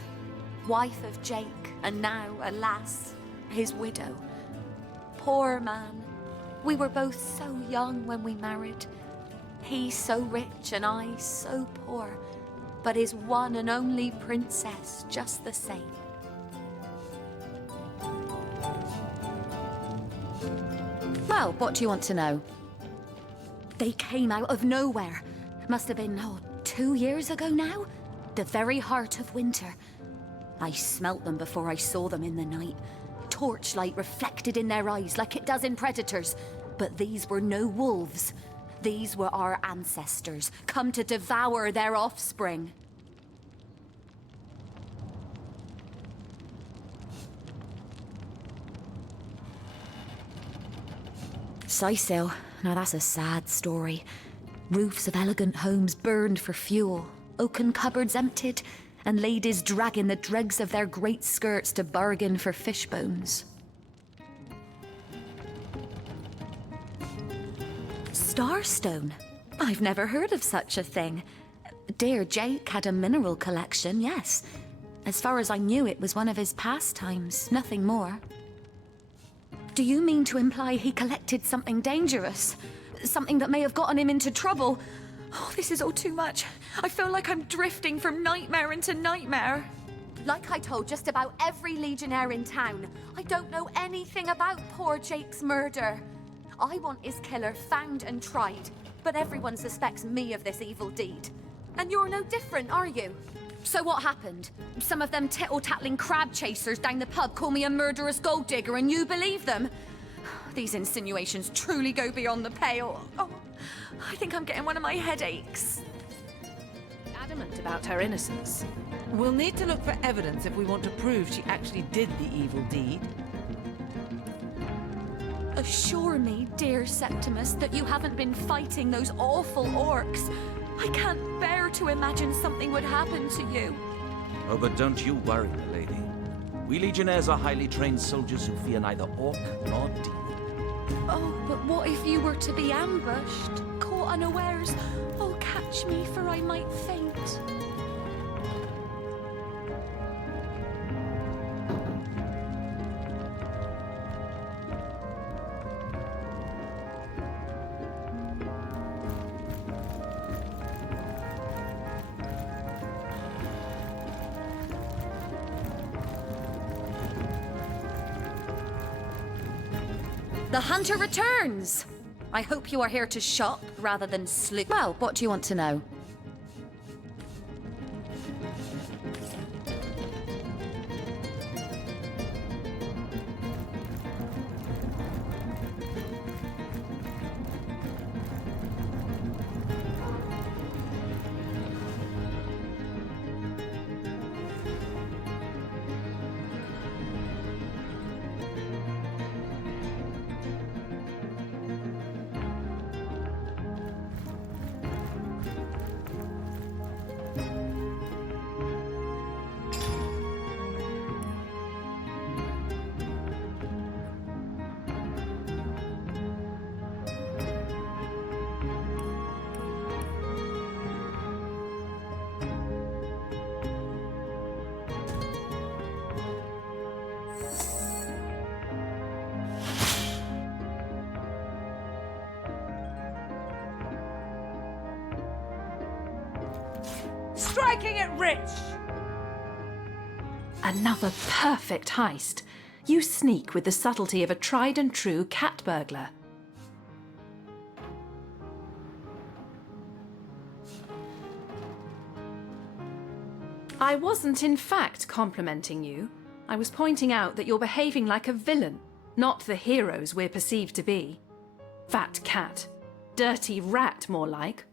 wife of Jake, and now, alas, his widow. Poor man. We were both so young when we married. He so rich and I so poor, but his one and only princess just the same. Well, what do you want to know? They came out of nowhere. Must have been, 2 years ago now? The very heart of winter. I smelt them before I saw them in the night. Torchlight reflected in their eyes like it does in predators. But these were no wolves. These were our ancestors, come to devour their offspring. Sicil. Now that's a sad story. Roofs of elegant homes burned for fuel, oaken cupboards emptied, and ladies dragging the dregs of their great skirts to bargain for fish bones. Starstone? I've never heard of such a thing. Dear Jake had a mineral collection, yes. As far as I knew, it was one of his pastimes, nothing more. Do you mean to imply he collected something dangerous? Something that may have gotten him into trouble? Oh, this is all too much. I feel like I'm drifting from nightmare into nightmare. Like I told just about every legionnaire in town, I don't know anything about poor Jake's murder. I want his killer found and tried, but everyone suspects me of this evil deed. And you're no different, are you? So what happened? Some of them tittle-tattling crab chasers down the pub call me a murderous gold digger and you believe them? These insinuations truly go beyond the pale. Oh, I think I'm getting one of my headaches. Adamant about her innocence. We'll need to look for evidence if we want to prove she actually did the evil deed. Assure me, dear Septimus, that you haven't been fighting those awful orcs. I can't bear to imagine something would happen to you. Oh, but don't you worry, my lady. We legionnaires are highly trained soldiers who fear neither orc nor demon. Oh, but what if you were to be ambushed, caught unawares? Oh, catch me, for I might faint. The hunter returns! I hope you are here to shop rather than sloop. Well, what do you want to know? Striking it rich! Another perfect heist. You sneak with the subtlety of a tried and true cat burglar. I wasn't in fact complimenting you. I was pointing out that you're behaving like a villain, not the heroes we're perceived to be. Fat cat. Dirty rat, more like.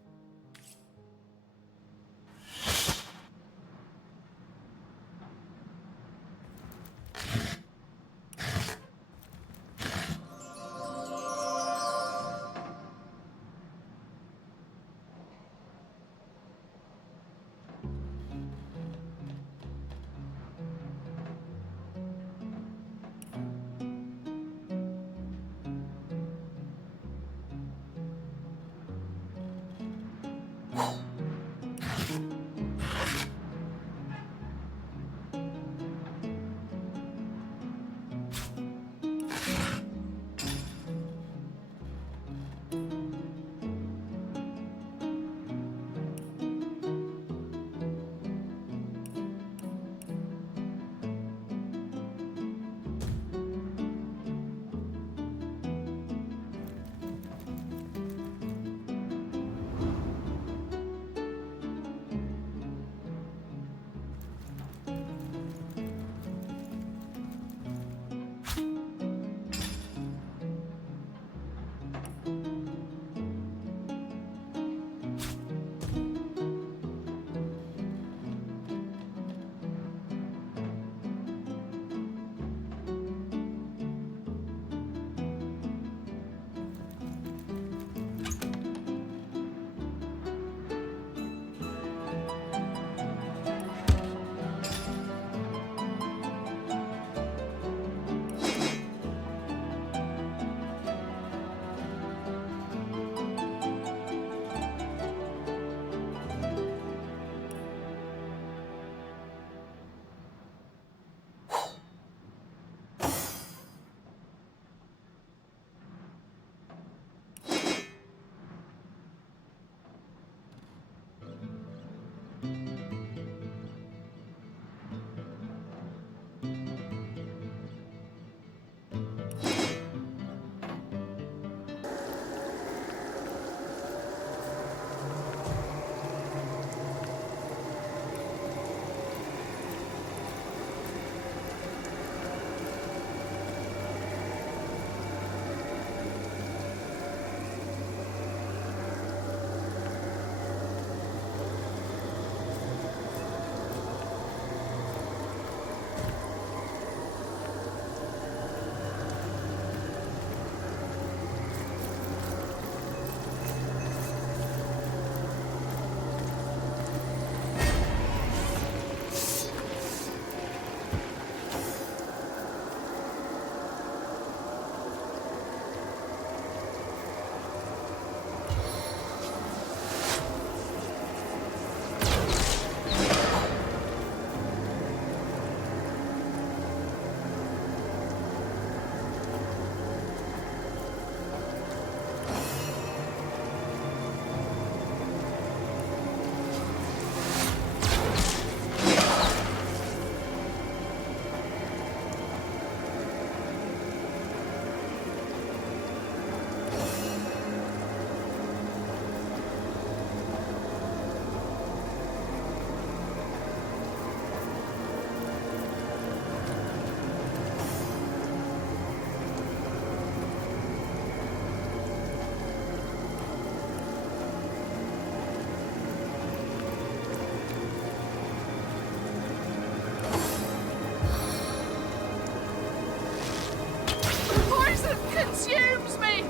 consumes me!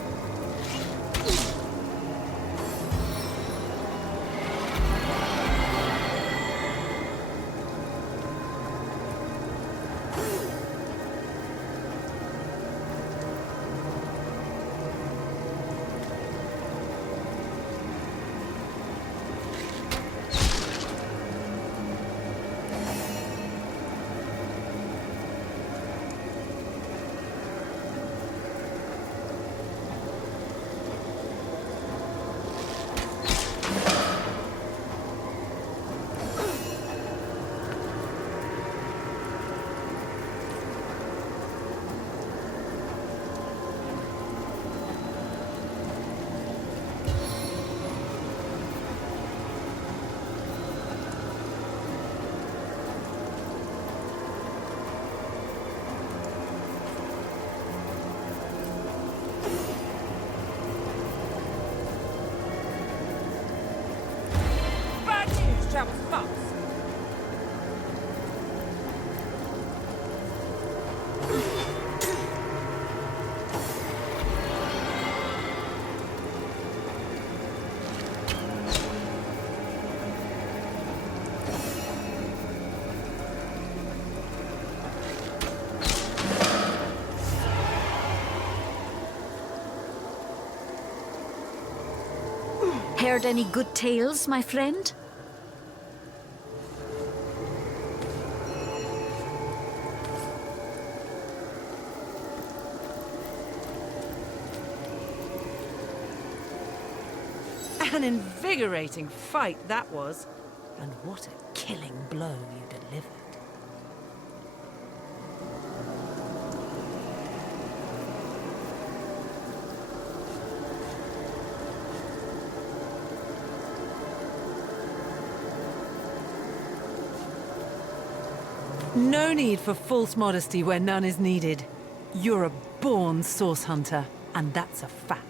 Bad news travels fast. Heard any good tales, my friend? An invigorating fight that was. And what a killing blow you delivered. No need for false modesty where none is needed. You're a born source hunter, and that's a fact.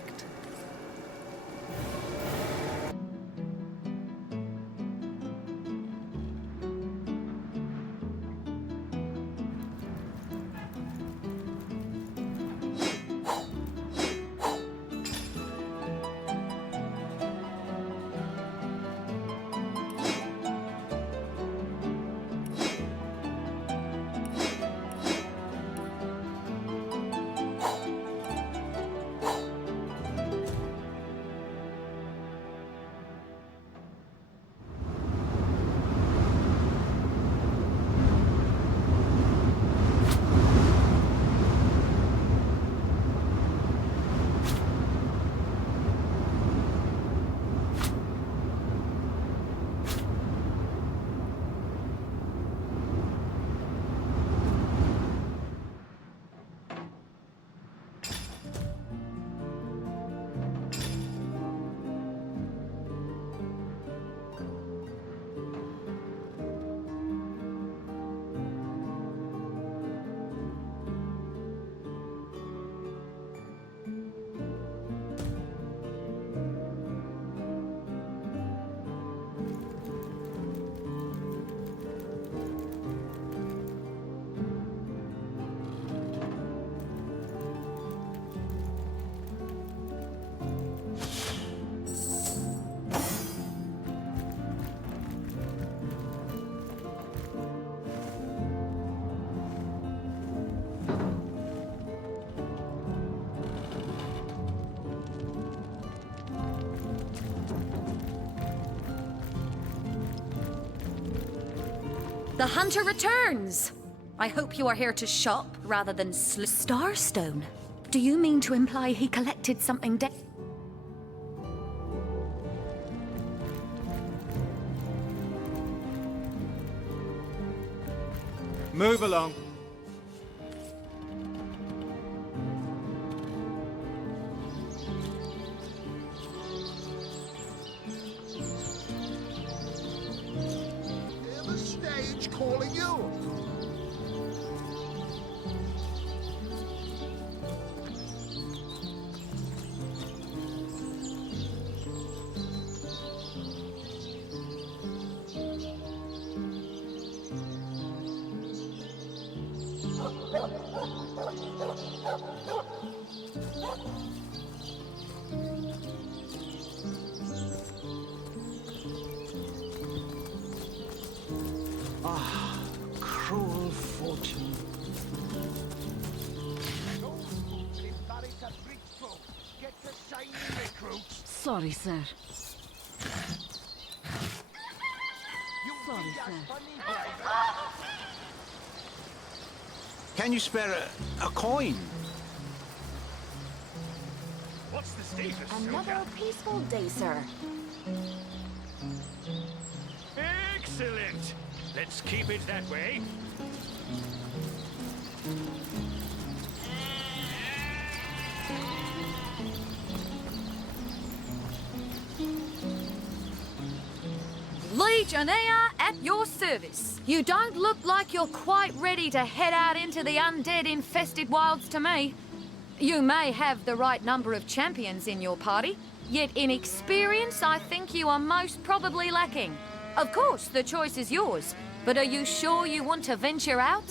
The hunter returns! I hope you are here to shop rather than Starstone? Do you mean to imply he collected something Move along. Hear the stage calling you. Ah, cruel fortune. Sorry, sir. Sorry, sir. Can you spare a coin? What's the status, Another peaceful day, sir. Excellent! Let's keep it that way. Legionnaire at your service. You don't look like you're quite ready to head out into the undead-infested wilds to me. You may have the right number of champions in your party, yet in experience I think you are most probably lacking. Of course, the choice is yours, but are you sure you want to venture out?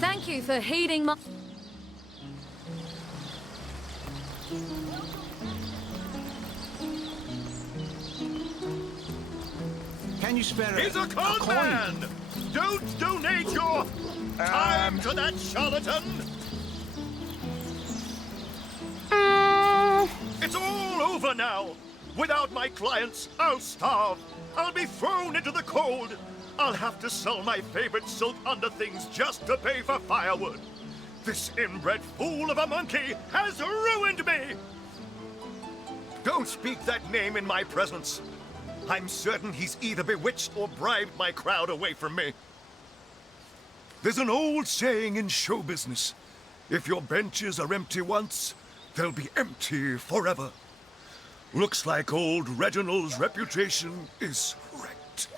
Thank you for heeding my... Can you spare He's a con coin? man! Don't donate your time to that charlatan! It's all over now! Without my clients, I'll starve. I'll be thrown into the cold. I'll have to sell my favorite silk underthings just to pay for firewood. This inbred fool of a monkey has ruined me! Don't speak that name in my presence. I'm certain he's either bewitched or bribed my crowd away from me. There's an old saying in show business. If your benches are empty once, they'll be empty forever. Looks like old Reginald's reputation is wrecked.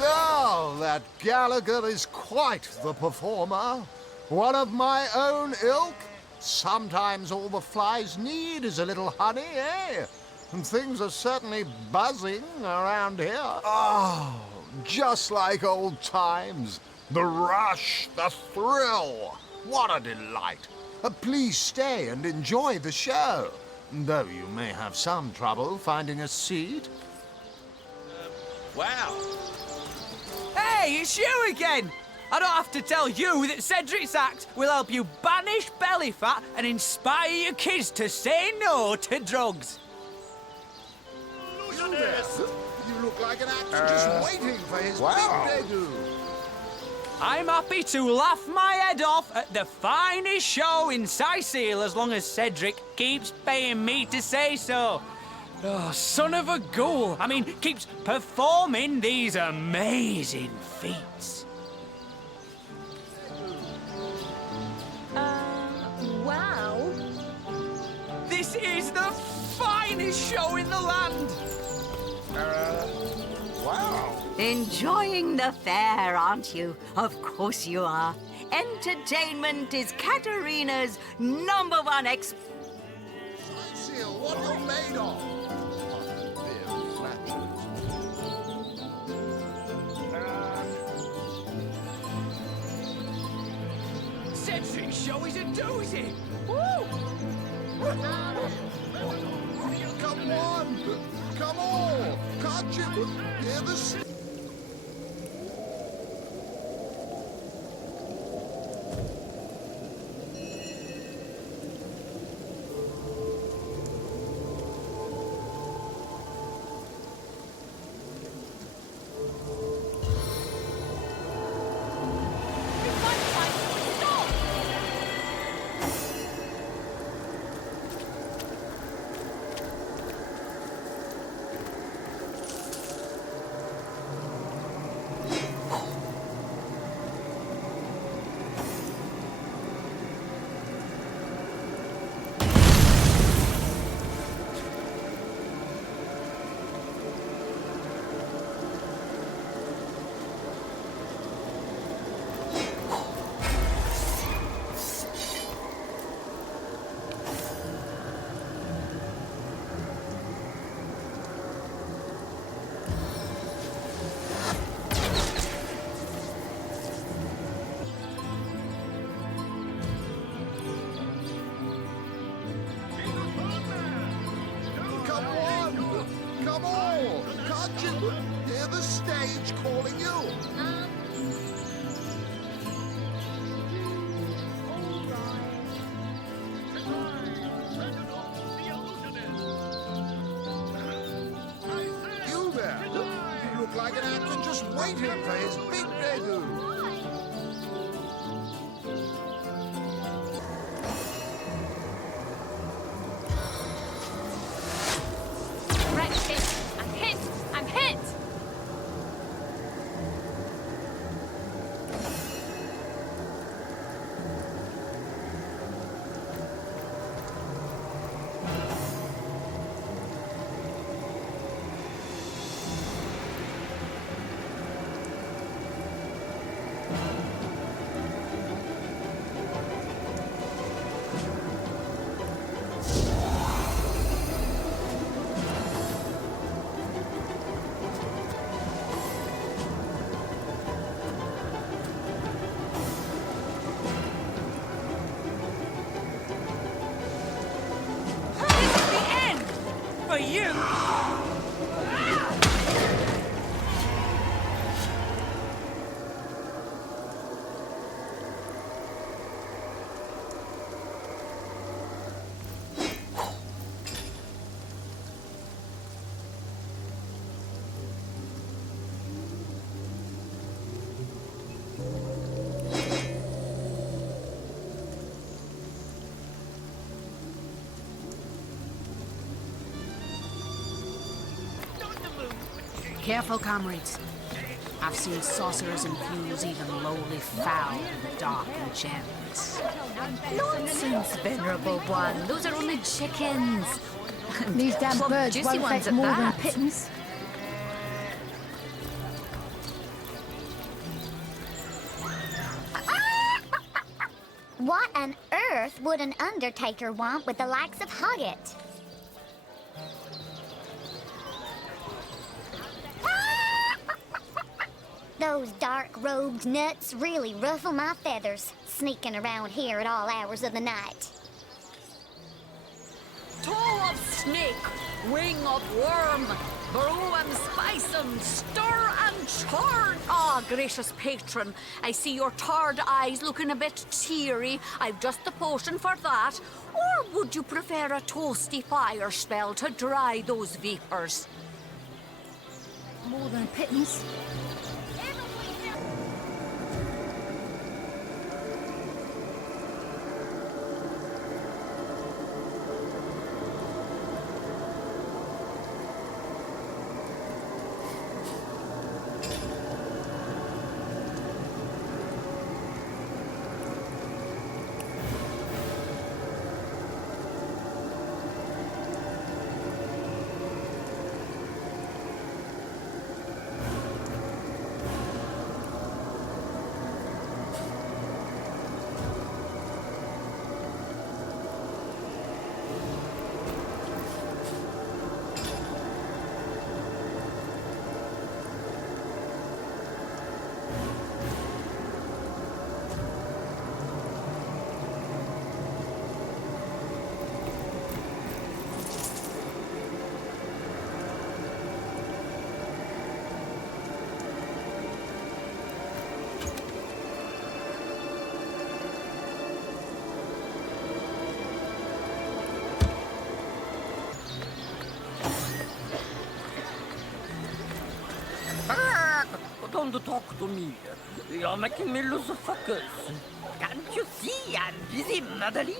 Oh, that Gallagher is quite the performer. One of my own ilk. Sometimes all the flies need is a little honey, eh? And things are certainly buzzing around here. Oh, just like old times. The rush, the thrill. What a delight. Please stay and enjoy the show, though you may have some trouble finding a seat. Wow. Hey, it's you again! I don't have to tell you that Cedric's act will help you banish belly fat and inspire your kids to say no to drugs. You look like an actor just waiting for his big debut. I'm happy to laugh my head off at the finest show in Sicile as long as Cedric keeps paying me to say so. Oh, son of a ghoul. I mean, keeps performing these amazing feats. Wow. This is the finest show in the land. Wow. Enjoying the fair, aren't you? Of course you are. Entertainment is Katerina's #1 Seal, what you're made of. Cedric's show is a doozy. Come on! Come on! Can't you hear the... page calling you. You there? You look like an actor just waiting for his big debut. Wrecked hit! I'm hit! I'm hit! For you! Careful, comrades. I've seen sorcerers infuse even lowly fowl with dark enchantments. Nonsense, venerable one. Those are only chickens. These damn Plump, birds juicy won't ones take at more than a that. pittance. What on earth would an undertaker want with the likes of Hoggett? Those dark-robed nuts really ruffle my feathers, sneaking around here at all hours of the night. Toe of snake, wing of worm, brew and spice 'em, stir and churn. Ah, gracious patron, I see your tarred eyes looking a bit teary. I've just the potion for that. Or would you prefer a toasty fire spell to dry those vapors? More than a pittance. Don't talk to me. You're making me lose focus. Can't you see I'm busy modeling?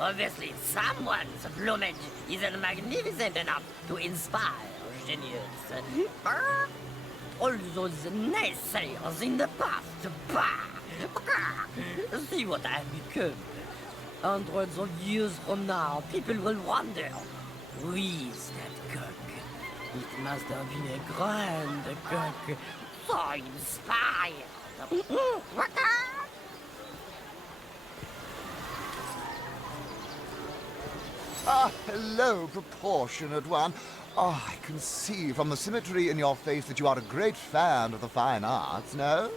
Obviously, someone's plumage isn't magnificent enough to inspire genius. All those naysayers in the past, bah! See what I've become. Hundreds of years from now, people will wonder, who is that cook? It must have been a grand cook, so inspired. Ah, hello, proportionate one. Oh, I can see from the symmetry in your face that you are a great fan of the fine arts, no?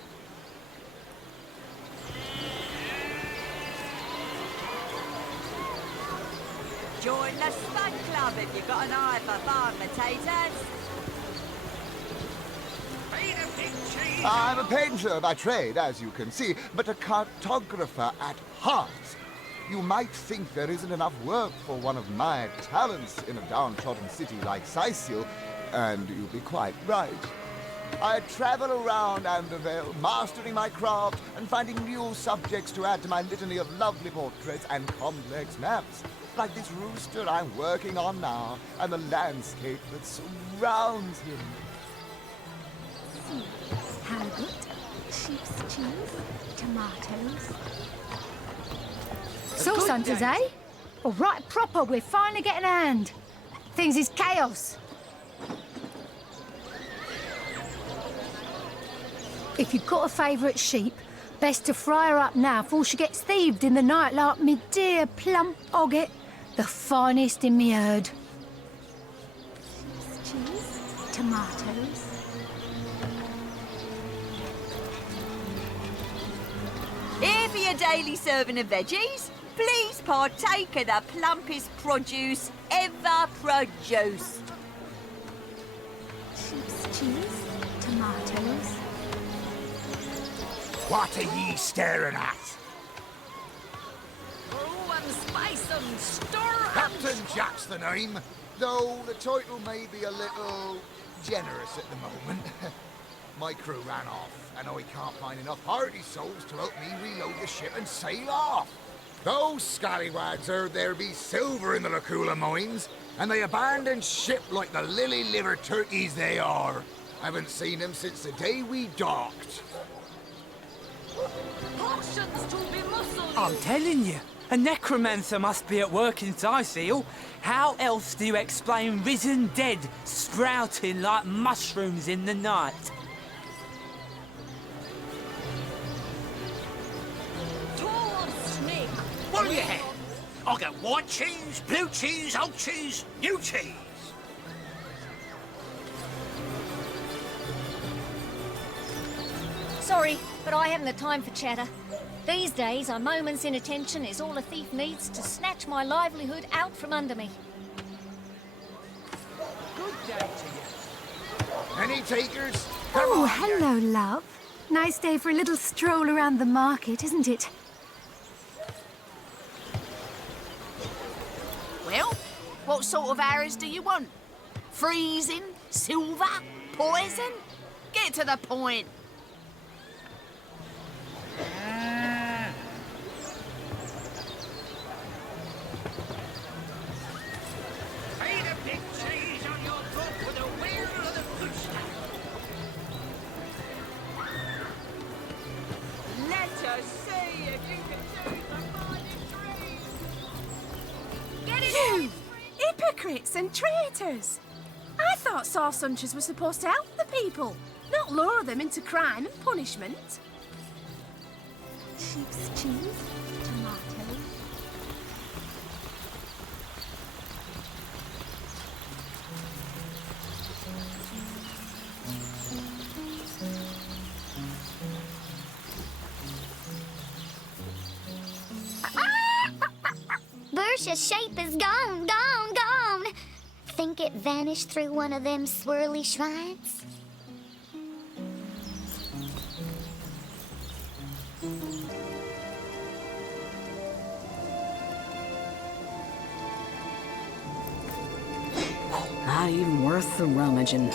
Join the Spud Club if you've got an eye for farm potatoes. Hey I'm a painter by trade, as you can see, but a cartographer at heart. You might think there isn't enough work for one of my talents in a downtrodden city like Sicil, and you'd be quite right. I travel around Andervale, mastering my craft and finding new subjects to add to my litany of lovely portraits and complex maps, like this rooster I'm working on now, and the landscape that surrounds him. Halibut, sheep's cheese, tomatoes. Sauce hunters, eh? All right, proper, we're finally getting a hand. Things is chaos. If you've got a favourite sheep, best to fry her up now before she gets thieved in the night like me dear plump Ogget, the finest in me herd. Sheep's cheese, tomatoes. Here for your daily serving of veggies. Please partake of the plumpest produce ever produced. Sheep's cheese, tomatoes. What are ye staring at? Oh, and spice and stir Captain Jack's the name, though the title may be a little generous at the moment. My crew ran off, and I can't find enough hardy souls to help me reload the ship and sail off. Those scallywags heard there be silver in the Lacula mines, and they abandoned ship like the lily-livered turkeys they are. Haven't seen them since the day we docked. Portions to be muscled. I'm telling you, a necromancer must be at work in Sicil. How else do you explain risen dead sprouting like mushrooms in the night? What do you have? I'll get white cheese, blue cheese, old cheese, new cheese. Sorry, but I haven't the time for chatter. These days, a moment's inattention is all a thief needs to snatch my livelihood out from under me. Good day to you. Any takers? Oh, hello, love. Nice day for a little stroll around the market, isn't it? Well, what sort of arrows do you want? Freezing? Silver? Poison? Get to the point. Pay the big cheese on your book with a wheel of the good stuff. Let us see if you can do the mighty dream. Get it You! Hypocrites and traitors! I thought sauce hunters were supposed to help the people, not lure them into crime and punishment. Sheep's cheese, tomatoes. Bersha's shape is gone, gone, gone. Think it vanished through one of them swirly shrines? Not even worth the rummaging.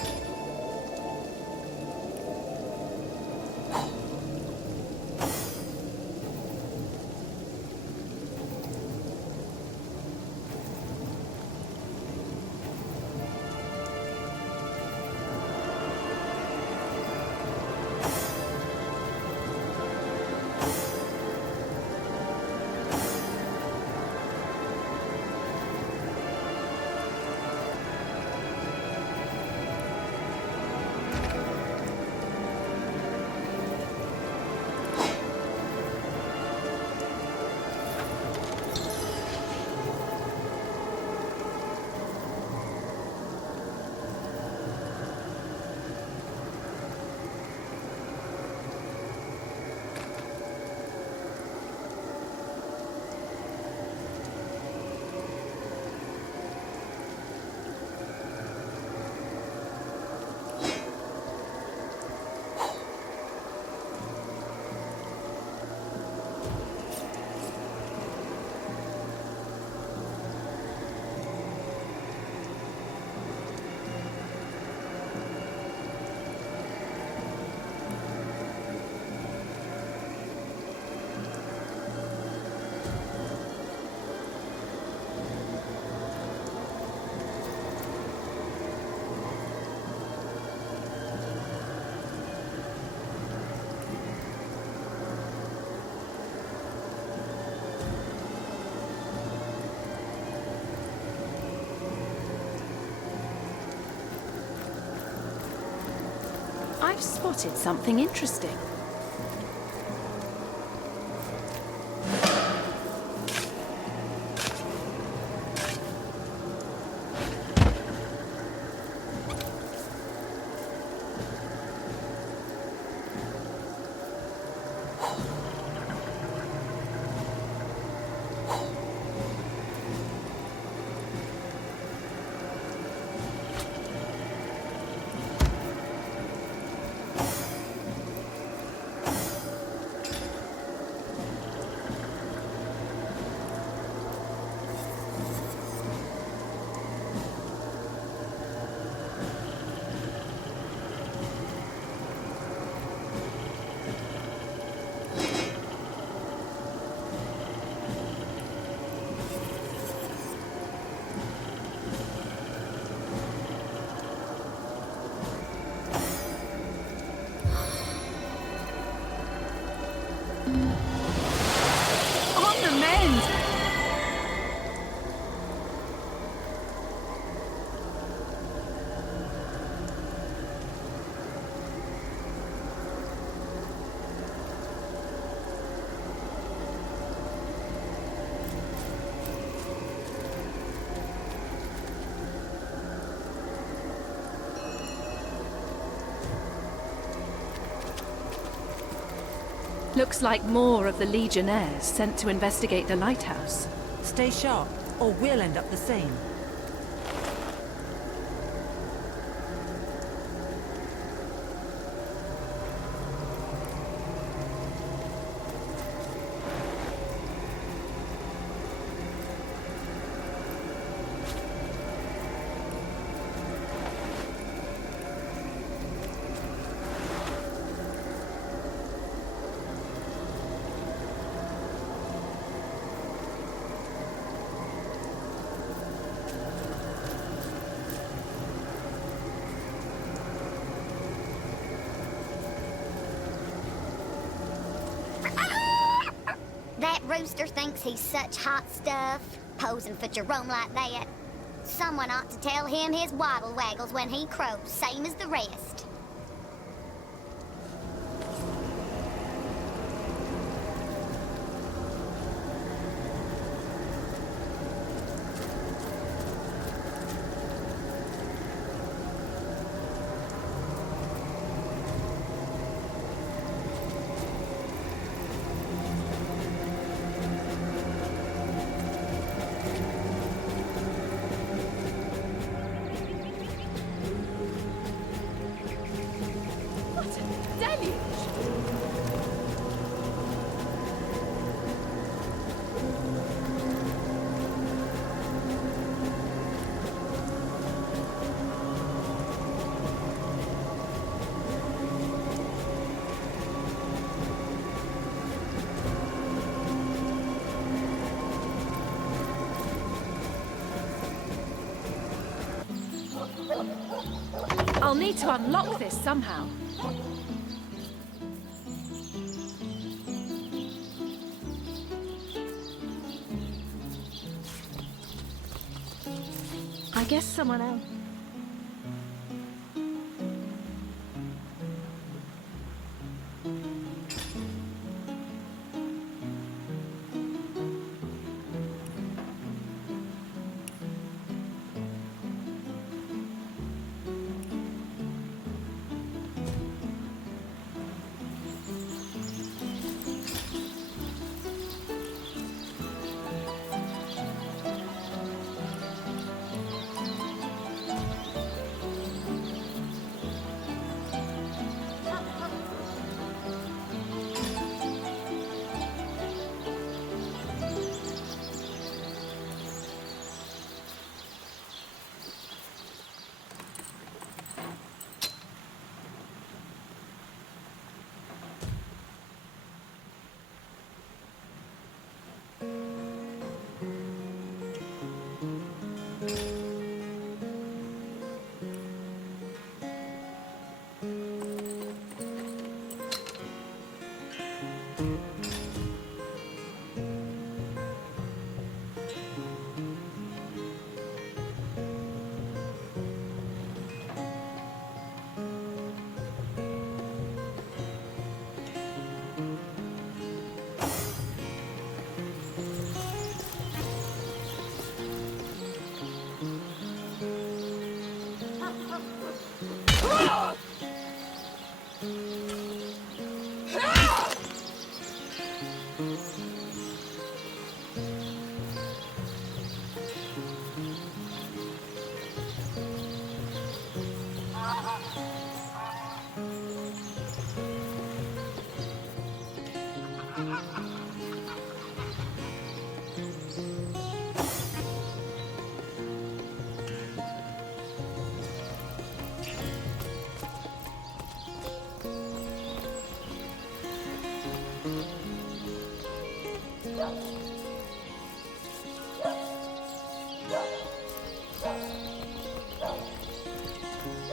I've spotted something interesting. On the mend! Looks like more of the Legionnaires sent to investigate the lighthouse. Stay sharp, or we'll end up the same. That rooster thinks he's such hot stuff, posing for Jerome like that. Someone ought to tell him his waddle waggles when he crows, same as the rest. I'll need to unlock this somehow. I guess someone else.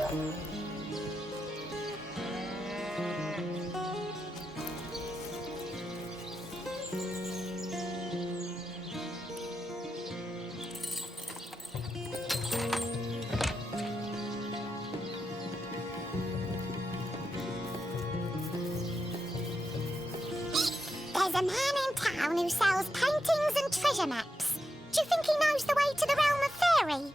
There's a man in town who sells paintings and treasure maps. Do you think he knows the way to the realm of fairy?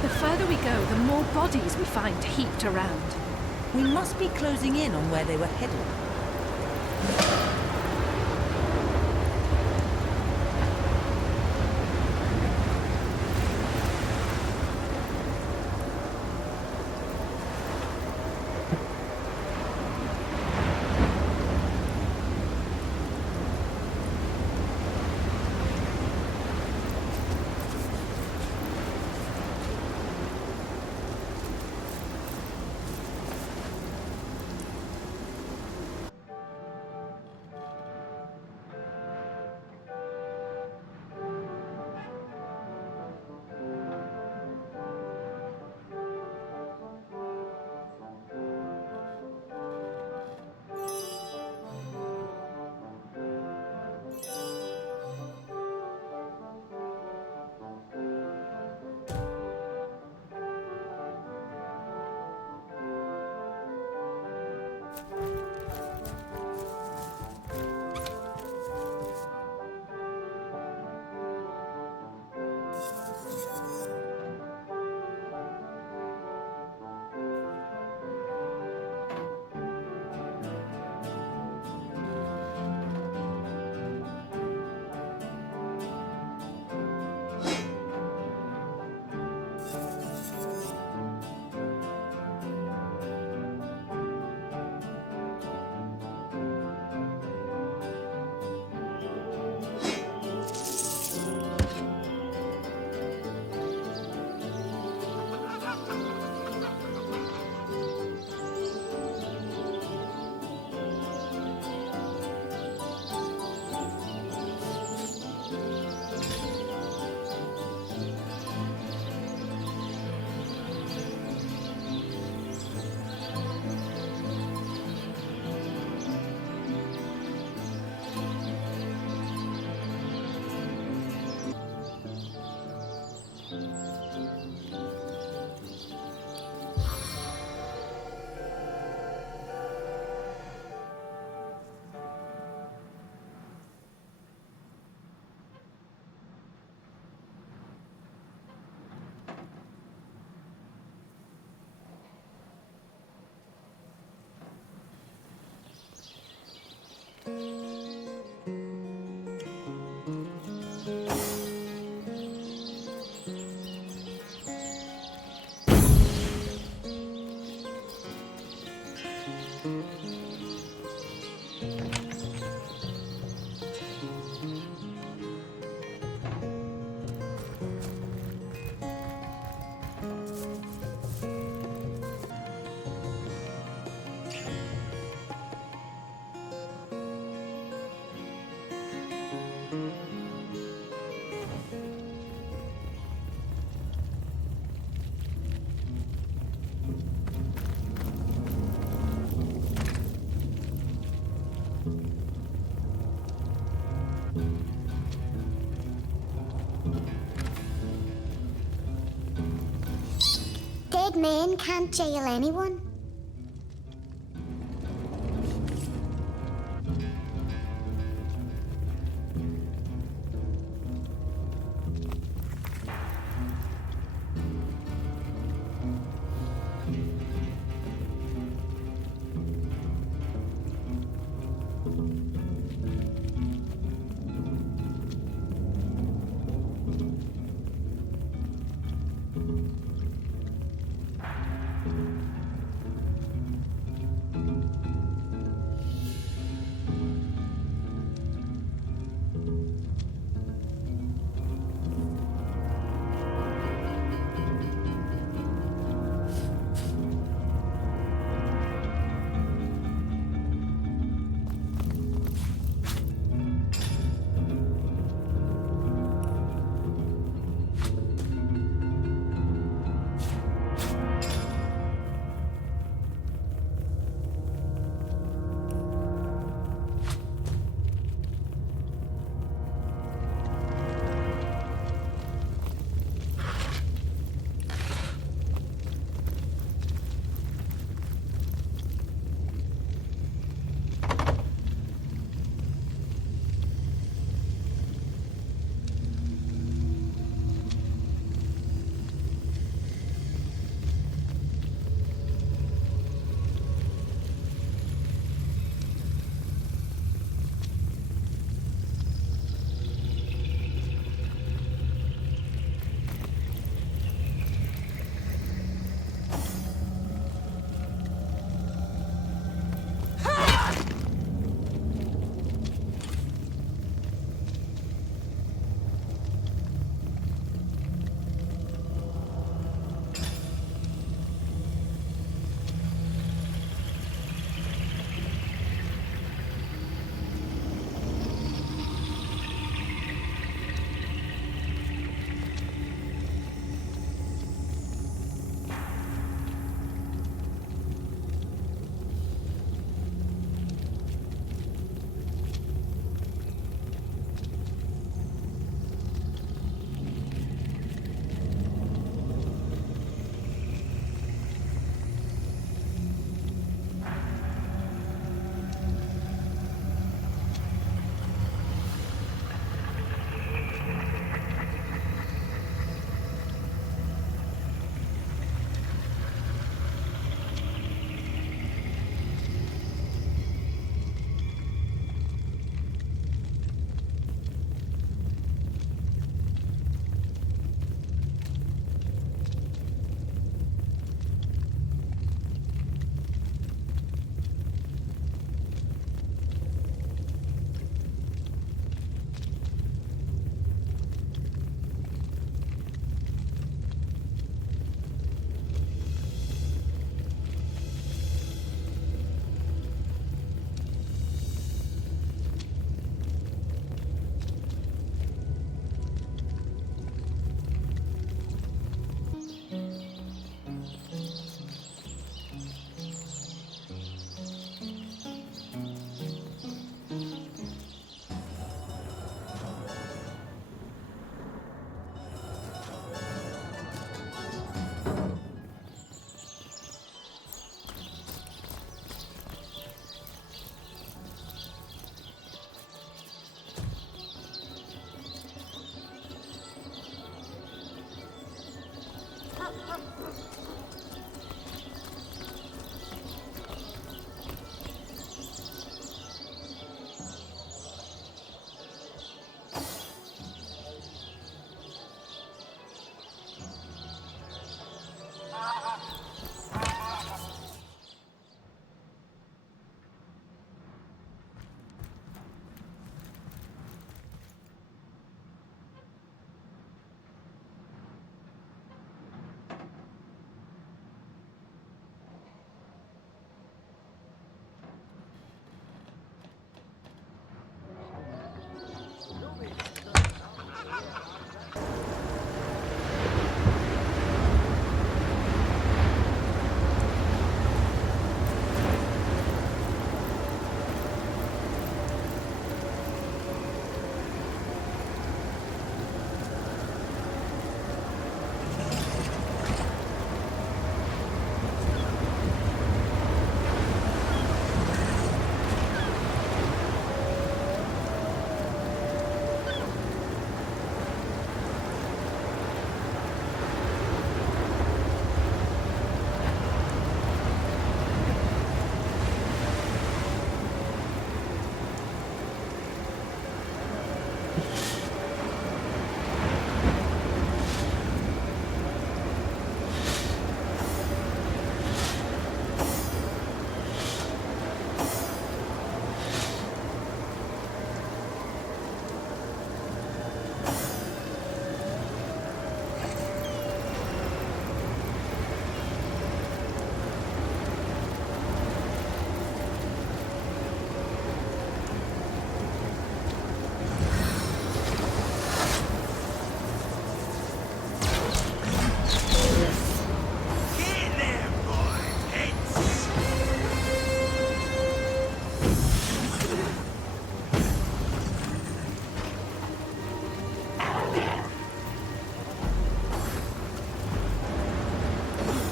The further we go, the more bodies we find heaped around. We must be closing in on where they were headed. men can't jail anyone.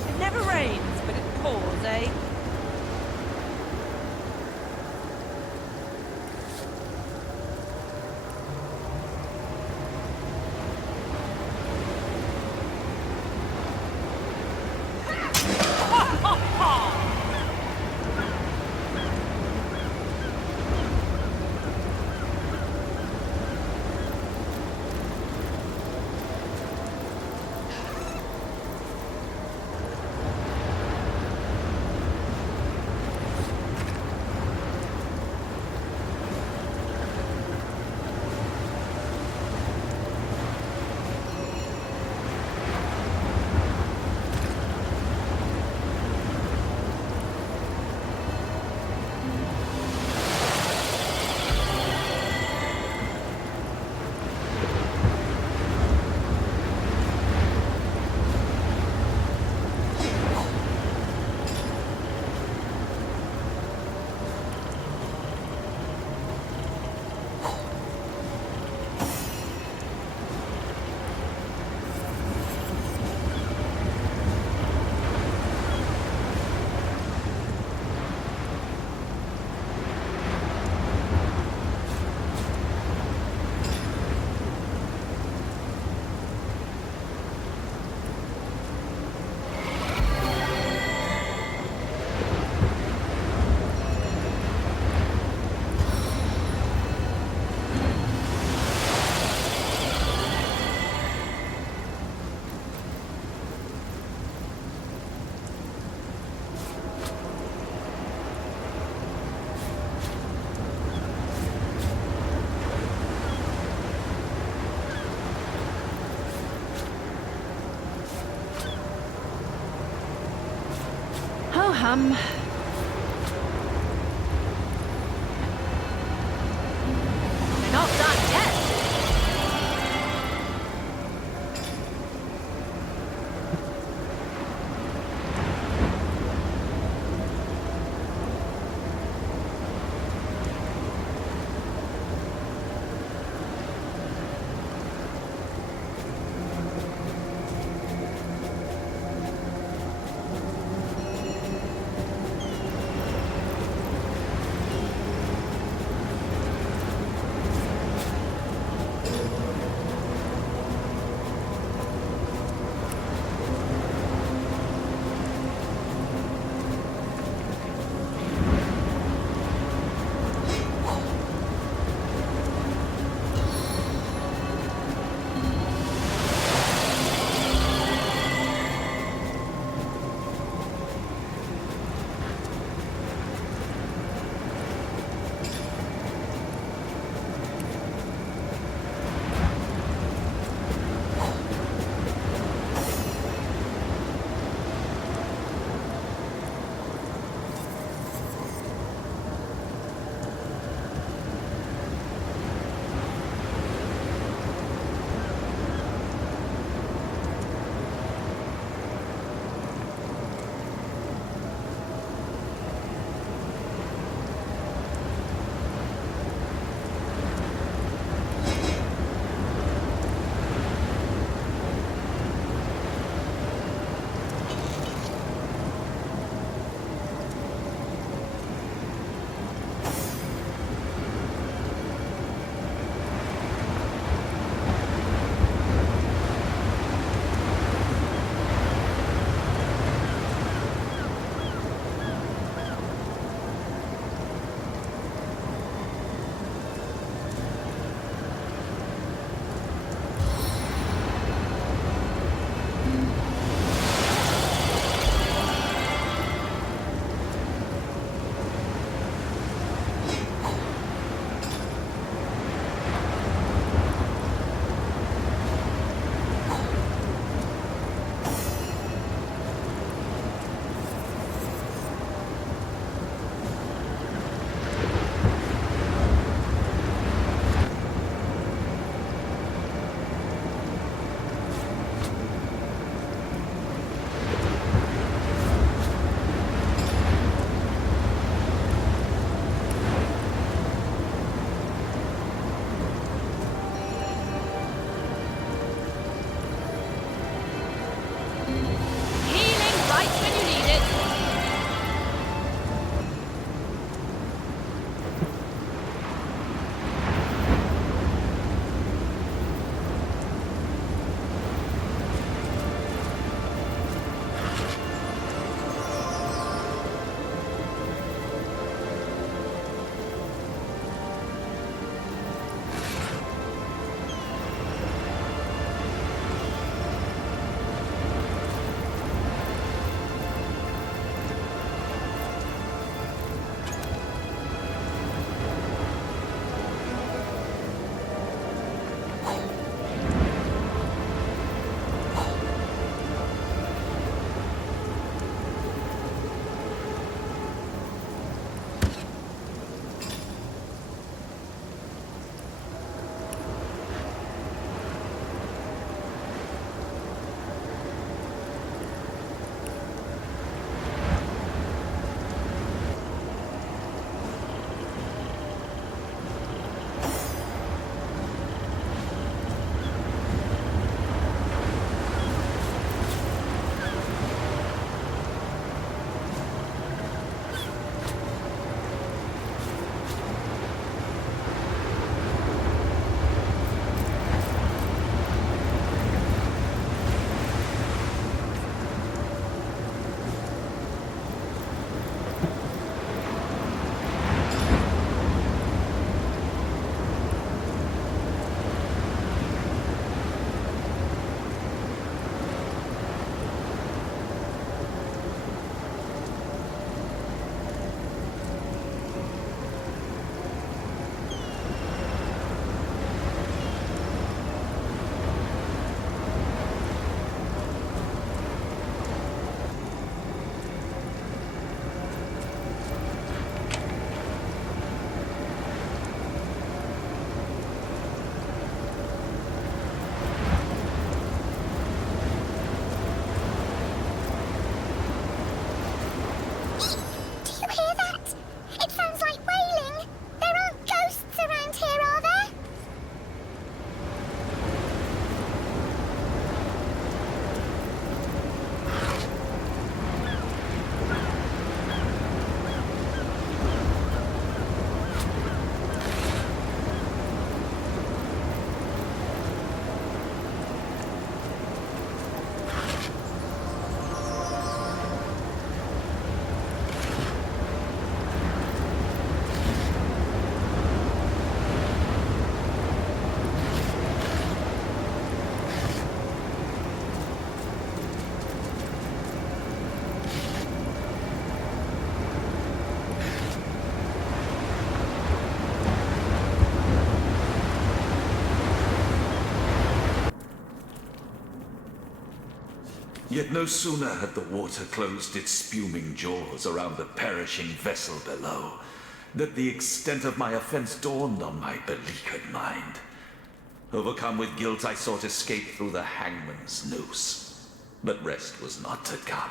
It never rains, but it pours, eh? We're not done yet. Yet no sooner had the water closed its spuming jaws around the perishing vessel below, that the extent of my offense dawned on my beleaguered mind. Overcome with guilt, I sought escape through the hangman's noose, but rest was not to come.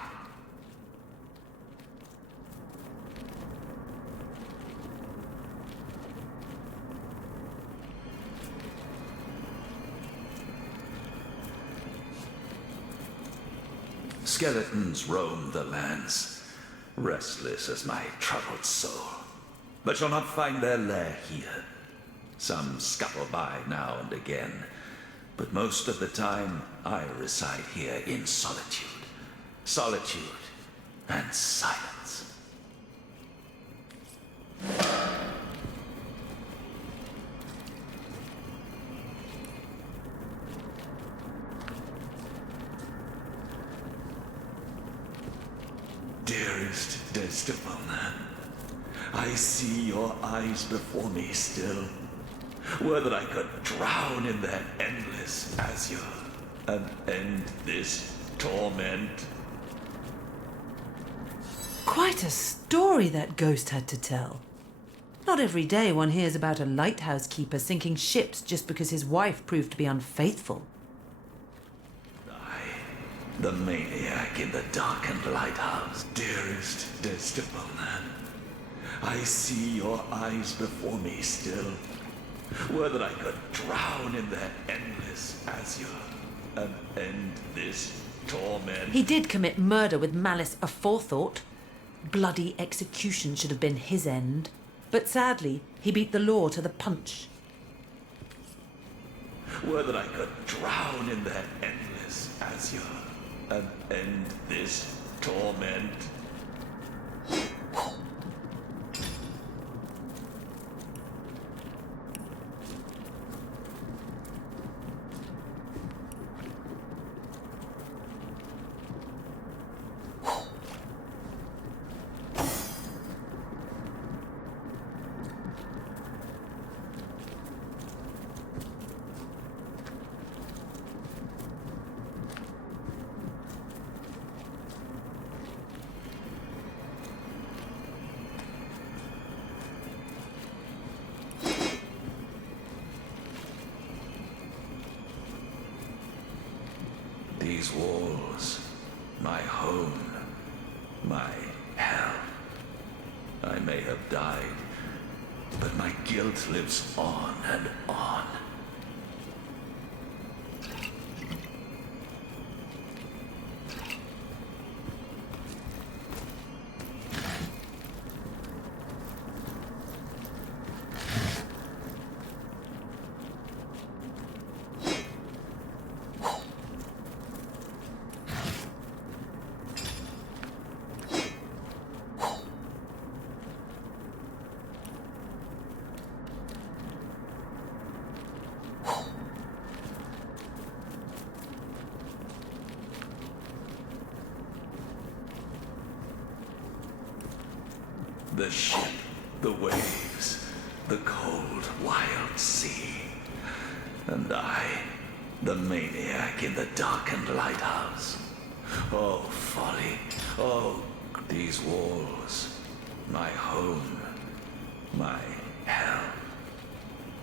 Skeletons roam the lands, restless as my troubled soul, but shall not find their lair here. Some scuttle by now and again, but most of the time I reside here in solitude. Solitude and silence. Dearest Desdemona, I see your eyes before me still. Were that I could drown in their endless azure and end this torment. Quite a story that ghost had to tell. Not every day one hears about a lighthouse keeper sinking ships just because his wife proved to be unfaithful. The maniac in the darkened lighthouse, dearest Desdemona. I see your eyes before me still. Were that I could drown in their endless azure and end this torment. He did commit murder with malice aforethought. Bloody execution should have been his end. But sadly, he beat the law to the punch. Were that I could drown in their endless azure and end this torment. These walls, my home, my hell. I may have died, but my guilt lives on and on. The ship, the waves, the cold, wild sea. And I, the maniac in the darkened lighthouse. Oh, folly. Oh, these walls. My home. My hell.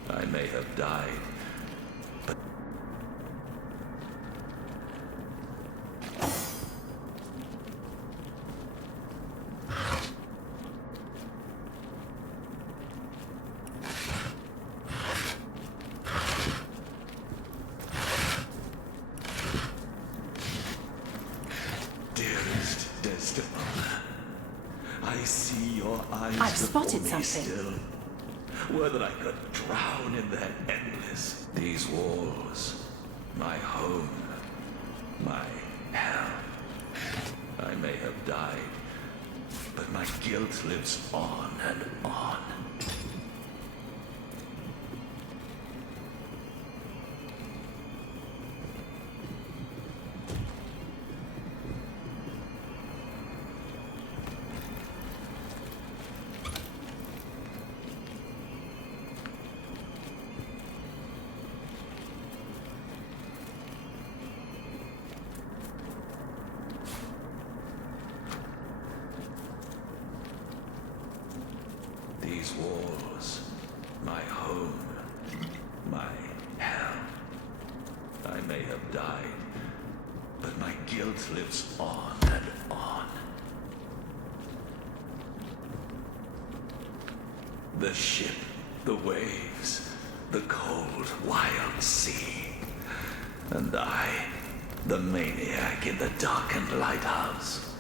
I may have died, but... Dearest Desdemona, I see your eyes I've spotted before me something. still. Were that I could drown in their endless. These walls, my home, my hell. I may have died, but my guilt lives on and on. my hell. I may have died, but my guilt lives on and on. The ship, the waves, the cold, wild sea. And I, the maniac in the darkened lighthouse.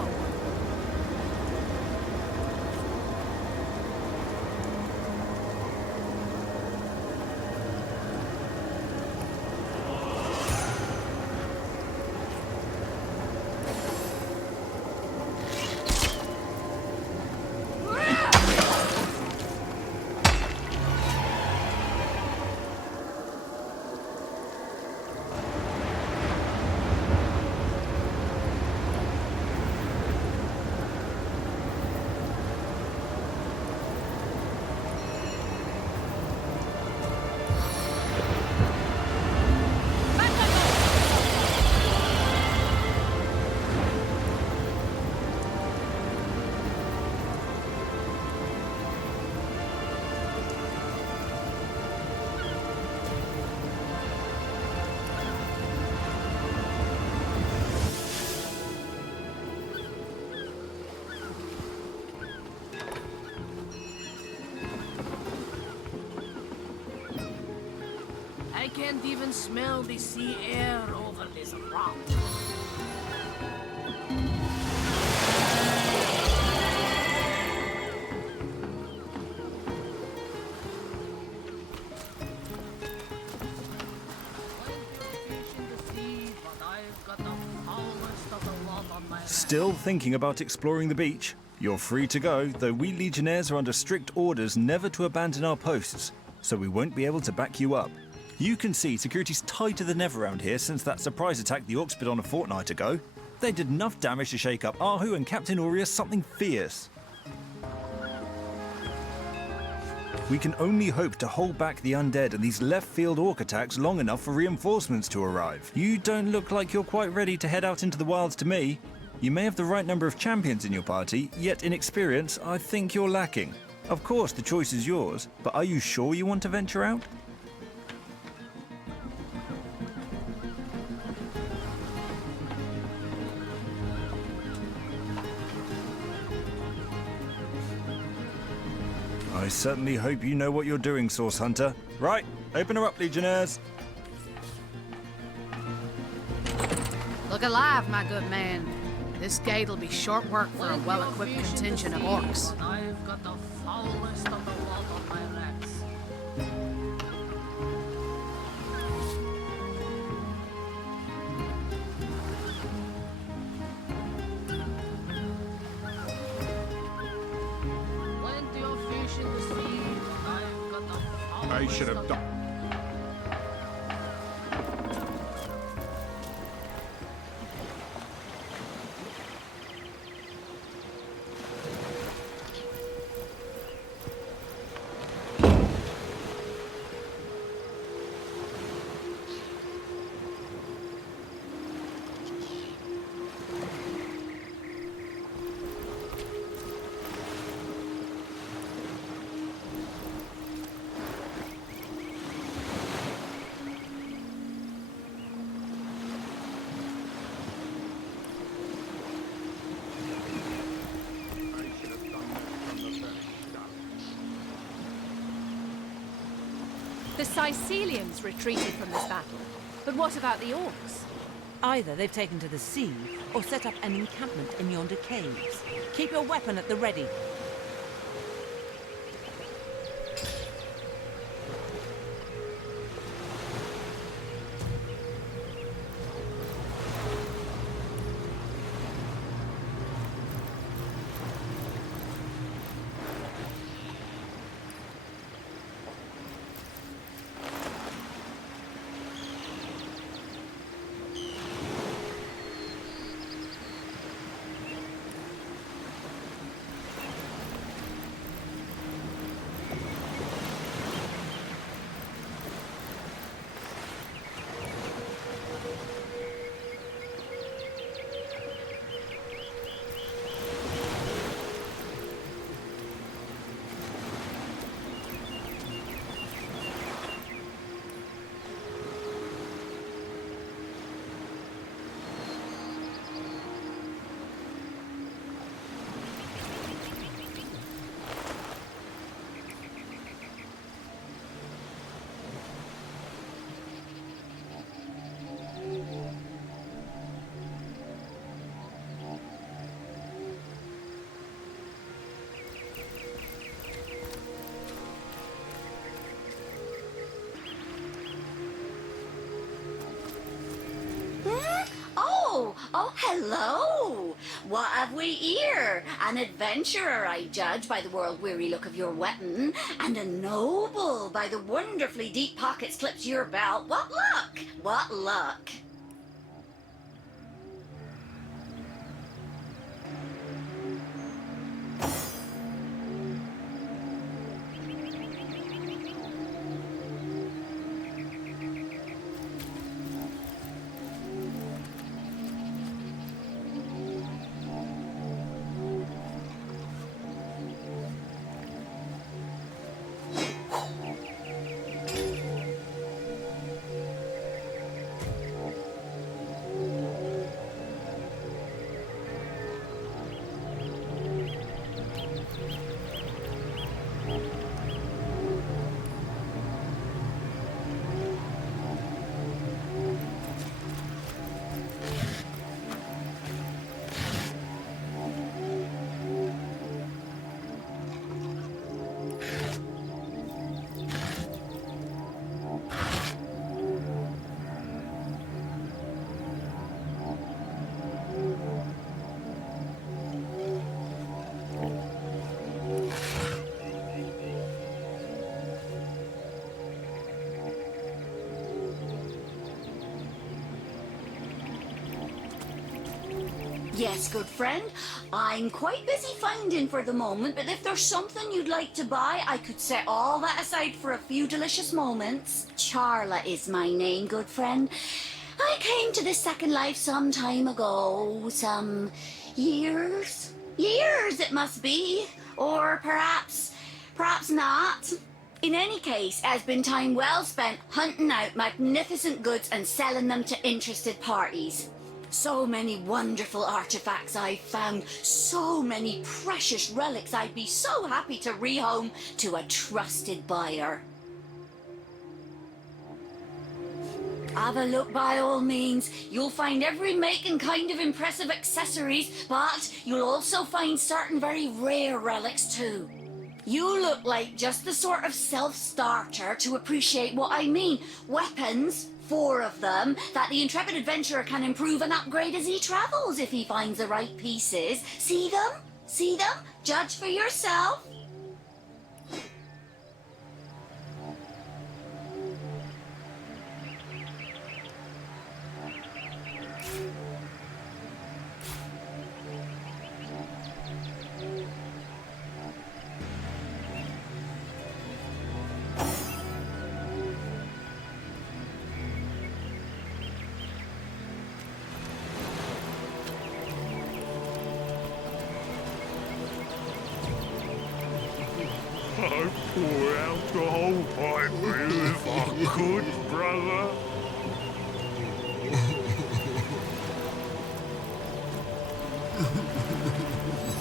go. I can't even smell the sea air over this rock. Still thinking about exploring the beach? You're free to go, though we Legionnaires are under strict orders never to abandon our posts, so we won't be able to back you up. You can see security's tighter than ever around here since that surprise attack the Orcs put on a fortnight ago. They did enough damage to shake up Ahu and Captain Aureus something fierce. We can only hope to hold back the undead and these left-field Orc attacks long enough for reinforcements to arrive. You don't look like you're quite ready to head out into the wilds to me. You may have the right number of champions in your party, yet in experience, I think you're lacking. Of course, the choice is yours, but are you sure you want to venture out? I certainly hope you know what you're doing, Source Hunter. Right, open her up, Legionnaires. Look alive, my good man. This gate'll be short work for a well-equipped contingent of Orcs. I've got the foulest of the lot on my racks. Plenty of fish in the sea, but I've got the foulest. I should have done. The Sicilians retreated from this battle. But what about the Orcs? Either they've taken to the sea, or set up an encampment in yonder caves. Keep your weapon at the ready. Oh, hello! What have we here? An adventurer, I judge, by the world-weary look of your weapon, and a noble by the wonderfully deep pockets clipped to your belt. What luck! What luck! Yes, good friend. I'm quite busy finding for the moment, but if there's something you'd like to buy, I could set all that aside for a few delicious moments. Charla is my name, good friend. I came to this second life some time ago. Some years? Years, it must be. Or perhaps not. In any case, it has been time well spent hunting out magnificent goods and selling them to interested parties. So many wonderful artifacts I've found, so many precious relics I'd be so happy to rehome to a trusted buyer. Have a look by all means. You'll find every make and kind of impressive accessories, but you'll also find certain very rare relics too. You look like just the sort of self-starter to appreciate what I mean. Weapons, 4 of them, that the intrepid adventurer can improve and upgrade as he travels if he finds the right pieces. See them? See them? Judge for yourself. I'd pour out the whole pipe for you if I could, brother.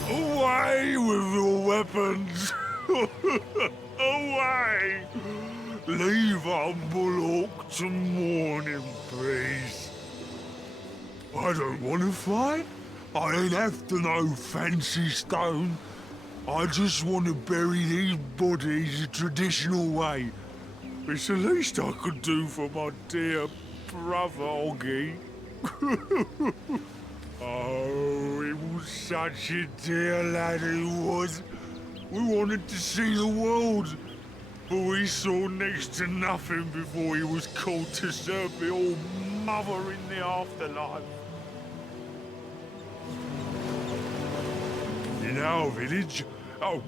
Away with your weapons! Away! Leave humble Hawk to mourn in peace. I don't want to fight. I ain't after no fancy stone. I just want to bury these bodies the traditional way. It's the least I could do for my dear brother Oggy. Oh, he was such a dear lad he was. We wanted to see the world, but we saw next to nothing before he was called to serve the old mother in the afterlife. In our village, oh,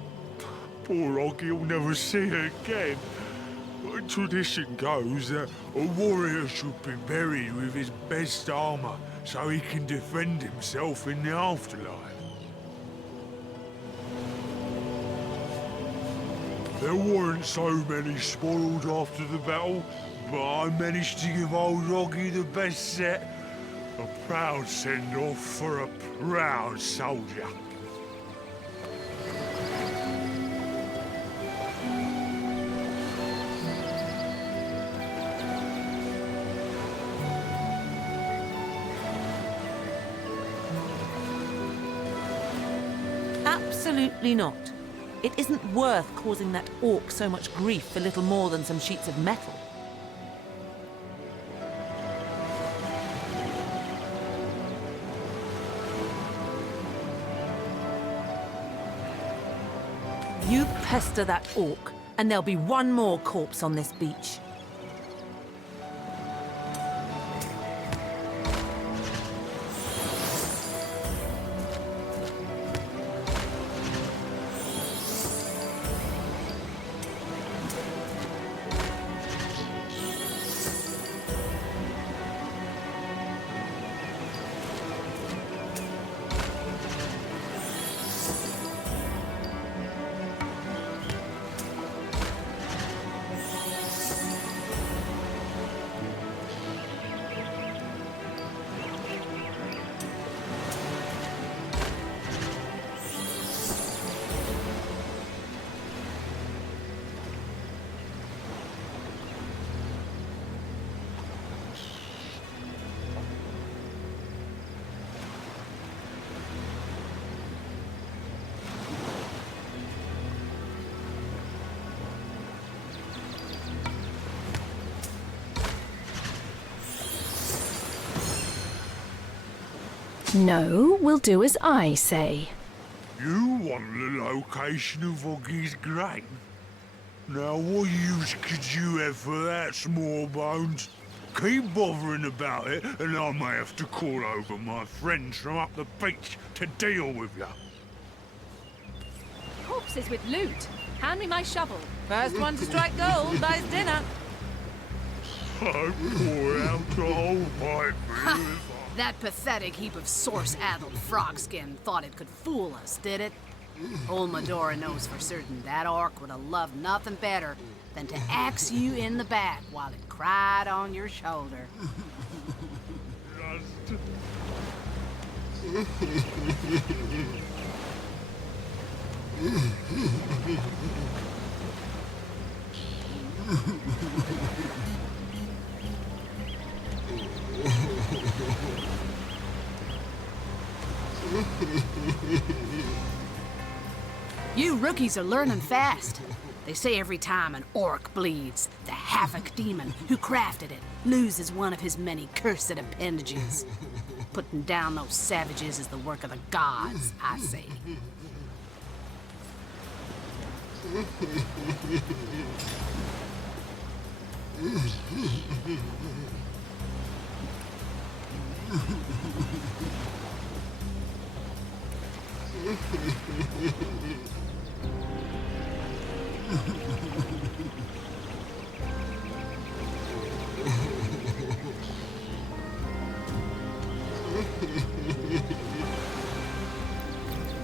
poor Oggy will never see her again. Tradition goes that a warrior should be buried with his best armor so he can defend himself in the afterlife. There weren't so many spoiled after the battle, but I managed to give old Oggy the best set. A proud send-off for a proud soldier. Absolutely not. It isn't worth causing that orc so much grief for little more than some sheets of metal. You pester that orc, and there'll be one more corpse on this beach. No, we'll do as I say. You want the location of Oggy's grave? Now, what use could you have for that, small bones? Keep bothering about it, and I may have to call over my friends from up the beach to deal with you. Corpses with loot. Hand me my shovel. First one to strike gold buys dinner. I pour out the whole pipe for you. That pathetic heap of source-addled frog skin thought it could fool us, did it? Old Medora knows for certain that orc would have loved nothing better than to axe you in the back while it cried on your shoulder. You rookies are learning fast. They say every time an orc bleeds, the Havoc demon who crafted it loses one of his many cursed appendages. Putting down those savages is the work of the gods, I say.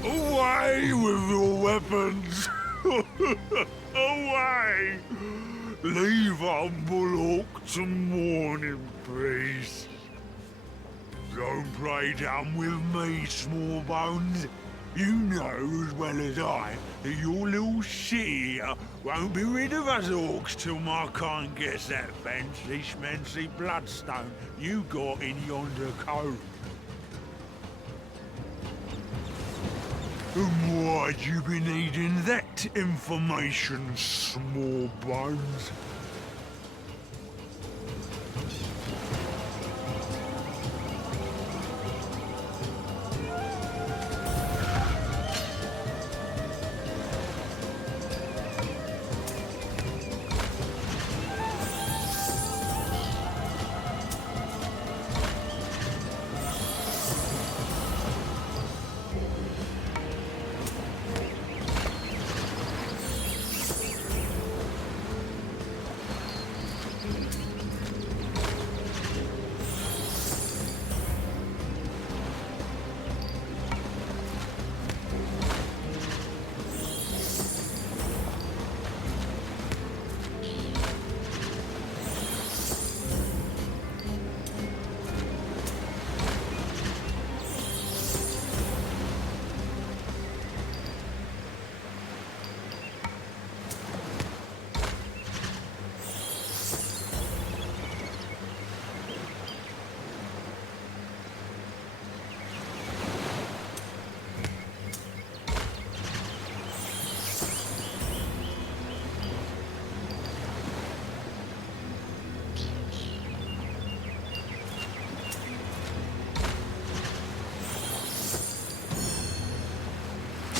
Away with your weapons! Away! Leave humble orc to mourn in peace. Don't play dumb with me, small bones. You know as well as I that your little city here won't be rid of us orcs till my kind gets that fancy schmancy bloodstone you got in yonder cove. And why'd you be needing that information, small bones?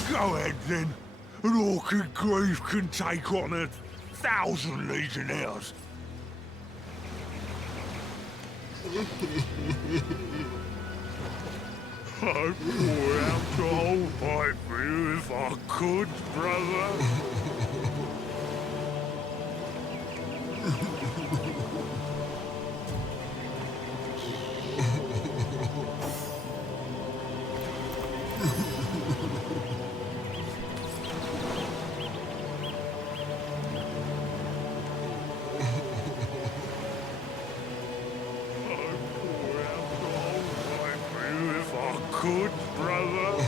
Go ahead then. An orchid grave can take on 1,000 legionnaires. I'd pour out the whole pipe for you if I could, brother. Good brother.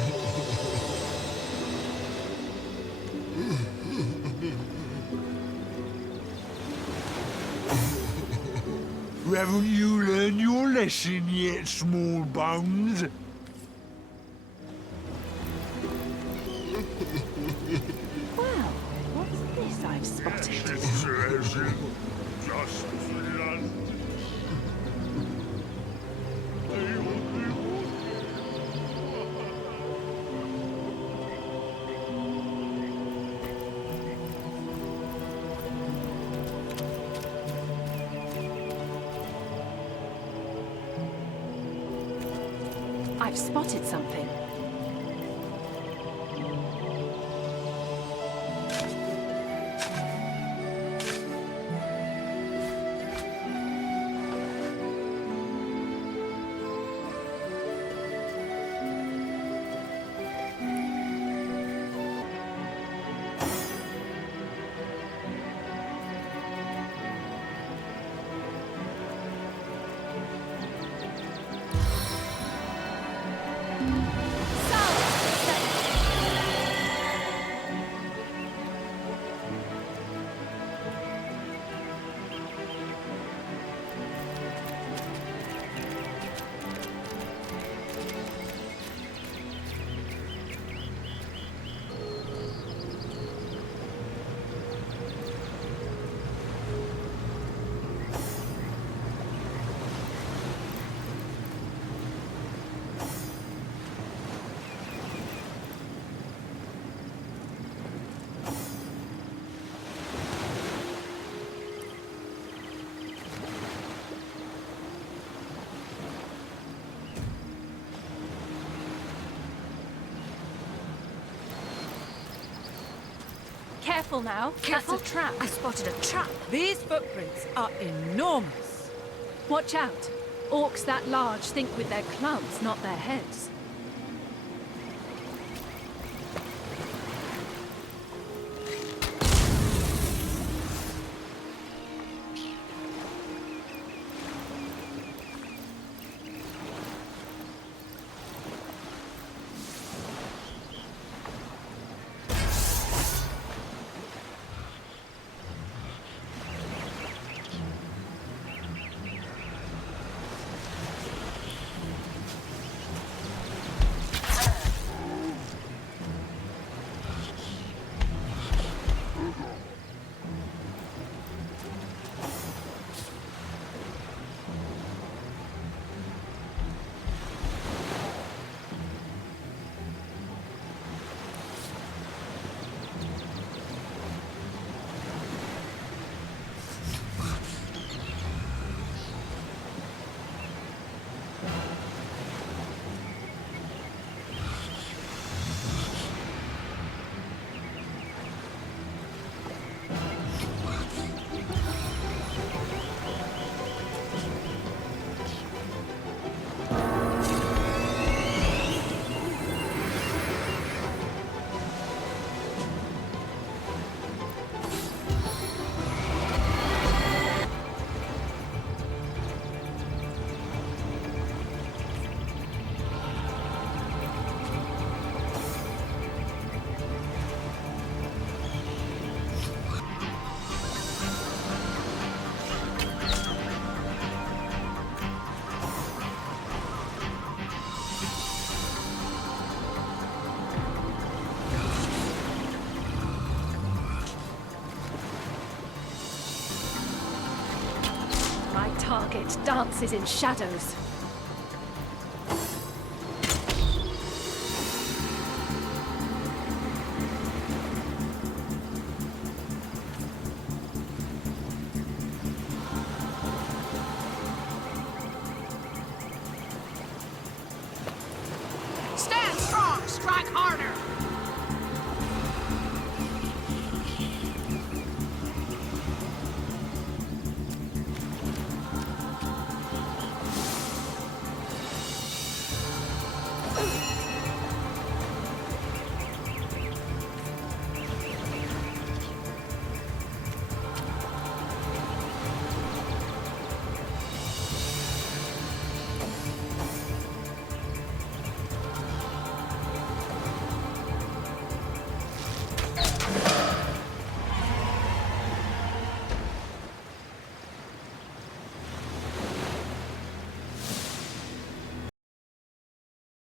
Haven't you learned your lesson yet, small bones? Wow, what's this I've spotted? Treasure. Just land. I've spotted something. Careful now. Careful. That's a trap. I spotted a trap. These footprints are enormous. Watch out. Orcs that large think with their clubs, not their heads. My target dances in shadows.